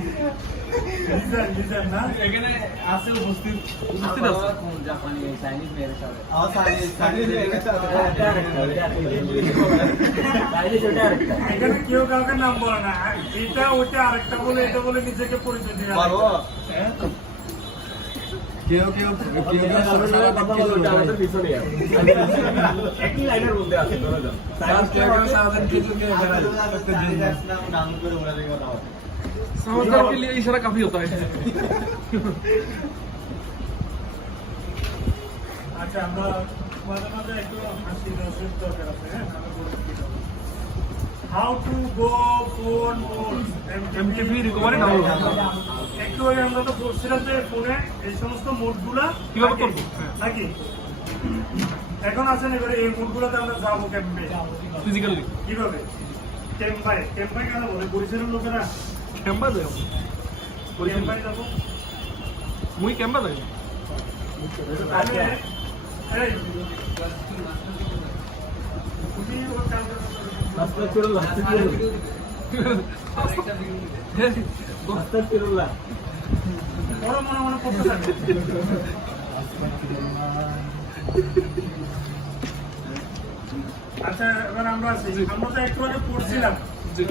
লিজার না এখানে আছে উপস্থিত আছে জাপানি চাইনিজ মেয়ের সাথে এখানে কেউ কাউকে নাম বলে না এটা ওইটা আরেকটা বলে এটা বলে নিজেকে পরিচয় দিয়ে কেউ কেউ একই লাইনের মধ্যে আছে समझदार के लिए इशारा काफी होता है আচ্ছা আমরা মাঝে মাঝে একটু হাসি রসের দরকার আছে হ্যাঁ how to go phone MTV recovery download একটু আগে আমরা তো বলছিলাম যে ফোনে এই সমস্ত মোডগুলা কিভাবে থাকে, করবো? হ্যাঁ। নাকি এখন আছেন এবারে এই মোডগুলোতে আমরা যাবো ক্যাম্পে ফিজিক্যালি কিভাবে ক্যাম্পায় কেন বলে বরিশালের লোকেরা ক্যাম্পা যাই ক্যাম্পায় যাবো মুই ক্যাম্পা যাই তাহলে এই, তুমি ওর কাছে বড় মনে মনে করতে থাকে আচ্ছা এবার আমরা আছি আমরা তো একটু আগে পড়ছিলাম জি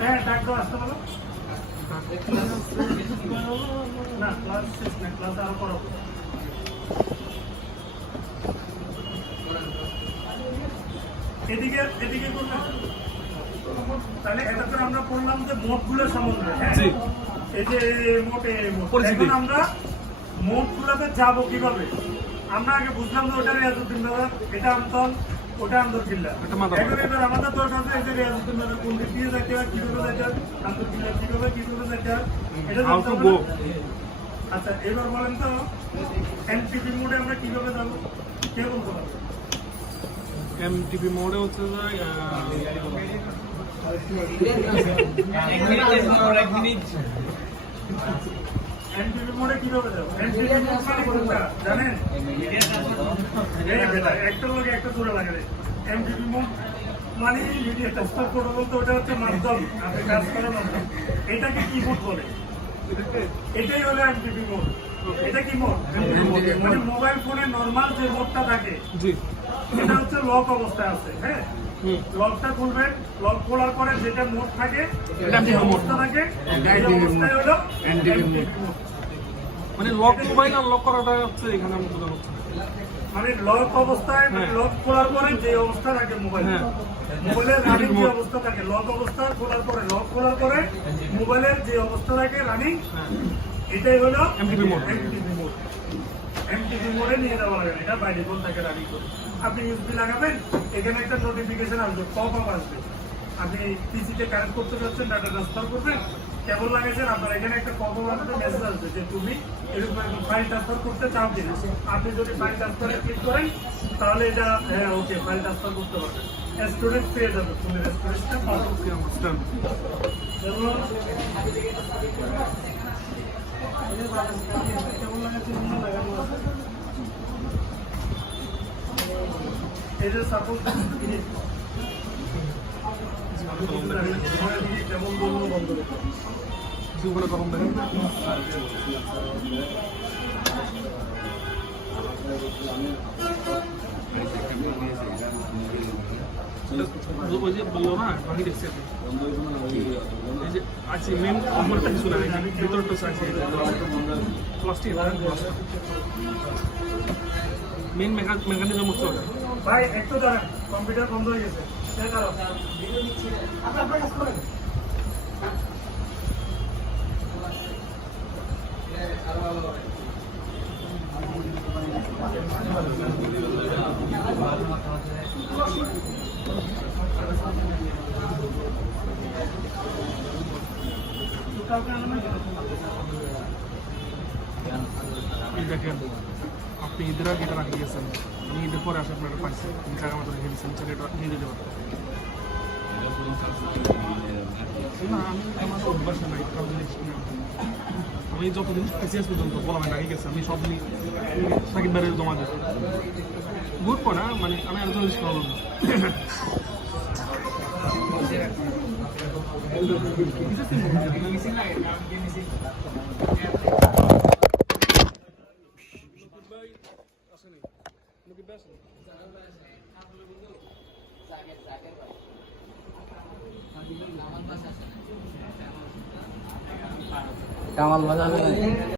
হ্যাঁ ডাক্তার আসতে বলো না ক্লাস শেষ না ক্লাস আরো পড়ো এদিকে এদিকে করবেন তাহলে এটা তো আমরা পড়লাম যে মোটগুলোর সম্বন্ধে হ্যাঁ জি। এই যে মোটে পরিচিতি। এখন আমরা মোটগুলোতে যাবো কিভাবে আমরা আগে বুঝলাম যে ওটা রিয়াজউদ্দিন বাজার এটা আমতল ওটা আন্দরকিল্লা এটা মাদারবাড়ি। এখন এবার আমাদের দরকার আছে এই যে রিয়াজউদ্দিন বাজার কোন দিক দিয়ে যাইতে হয় কিভাবে যাইতে হয় আন্দরকিল্লা কিভাবে যাইতে হয় এটা How জানতে to হবে go? না? আচ্ছা এবার বলেন তো এনটিপি মোডে আমরা কিভাবে যাবো কে বলতে পারবে এমটিপি মোডে হচ্ছে যে এক মিনিট এনটিপি মোডে কিভাবে যাবো এনটিপি মোড মানে কোনটা জানেন এই বেটা একটা লোক একটা জোড়া লাগে রে এমটিপি মোড মানে মিডিয়া ট্রান্সফার প্রোটোকল তো ওটা হচ্ছে মাধ্যম আপনি কাজ করার মাধ্যম এটাকে কি মোড বলে এটাই হলো এমটিপি মোড এটা কি মোড মানে মোবাইল ফোনে নরমাল যে মোডটা থাকে জি এটা হচ্ছে লক অবস্থায় আছে হ্যাঁ হুম লকটা খুলবেন লক খোলার পরে যেটা মোড থাকে এটা যে NTP mode। অবস্থা থাকে এই অবস্থায় হলো NTP mode। মানে লক মোবাইল আর লক করাটা হচ্ছে এখানে আমরা বোঝা হচ্ছে মানে লক অবস্থায় হ্যাঁ। লক খোলার পরে যে অবস্থা থাকে মোবাইল হ্যাঁ। মোবাইলের রানিং NTP যে mode। অবস্থা থাকে লক অবস্থা খোলার পরে লক খোলার পরে মোবাইলের যে অবস্থা থাকে রানিং হ্যাঁ এটাই হলো MTP mode। MTP mode MTP মোডে নিয়ে যাওয়া লাগে না, এটা বাই ডিফল্ট থাকে রানিং করে আপনি ইউএসবি লাগাবেন এখানে একটা নোটিফিকেশন আসবে পপ আপ আসবে আপনি পিসিতে কানেক্ট করতে যাচ্ছেন ডাটা ট্রান্সফার করবেন কেবল লাগাইছেন আপনার এখানে একটা পপ আপ আসবে মেসেজ আসবে যে তুমি এরকম একটা ফাইল ট্রান্সফার করতে চাও কিনা আপনি যদি ফাইল ট্রান্সফারে ক্লিক করেন তাহলে এটা হ্যাঁ ওকে ফাইল ট্রান্সফার করতে পারবেন স্টুডেন্ট পেয়ে যাবে তুমি স্টুডেন্টটা পাবে ওকে আন্ডারস্ট্যান্ড যেমন কেমন লাগাচ্ছে লাগানো আছে এই যে সাপোজ যেমন বলবো বন্ধ রেখো জীবনে গরম দেখেন ওই যে বললো না বাকি দেখছে এই যে আছে মেন আমারটা কিছু না ভিতরটা আছে প্লাস্টিক মেন মেকানিজম হচ্ছে ওটা ভাই একটু দাঁড়ান কম্পিউটার বন্ধ হয়ে গেছে সে দাঁড়াও আপনার কাজ করেন কাউকে আনা নাই? এই দেখেন আপনি ঈদের আগে এটা রাখি গেছেন আমি ঈদের পরে আসে আপনারা পাইছেন আমি টাকা মতো রেখে দিচ্ছেন চাইলে এটা নিয়ে যেতে পারতেন না আমি আমার অভ্যাস নাই কারণ জিনিস কিনে আনতে। আমি যতদিন শেষ পর্যন্ত বলা হয় রাখি গেছে আমি সব দিনই সাকিব বাড়ির জমা দিতে গুড না মানে আমি আর জিনিস করলাম না কামাল বাজার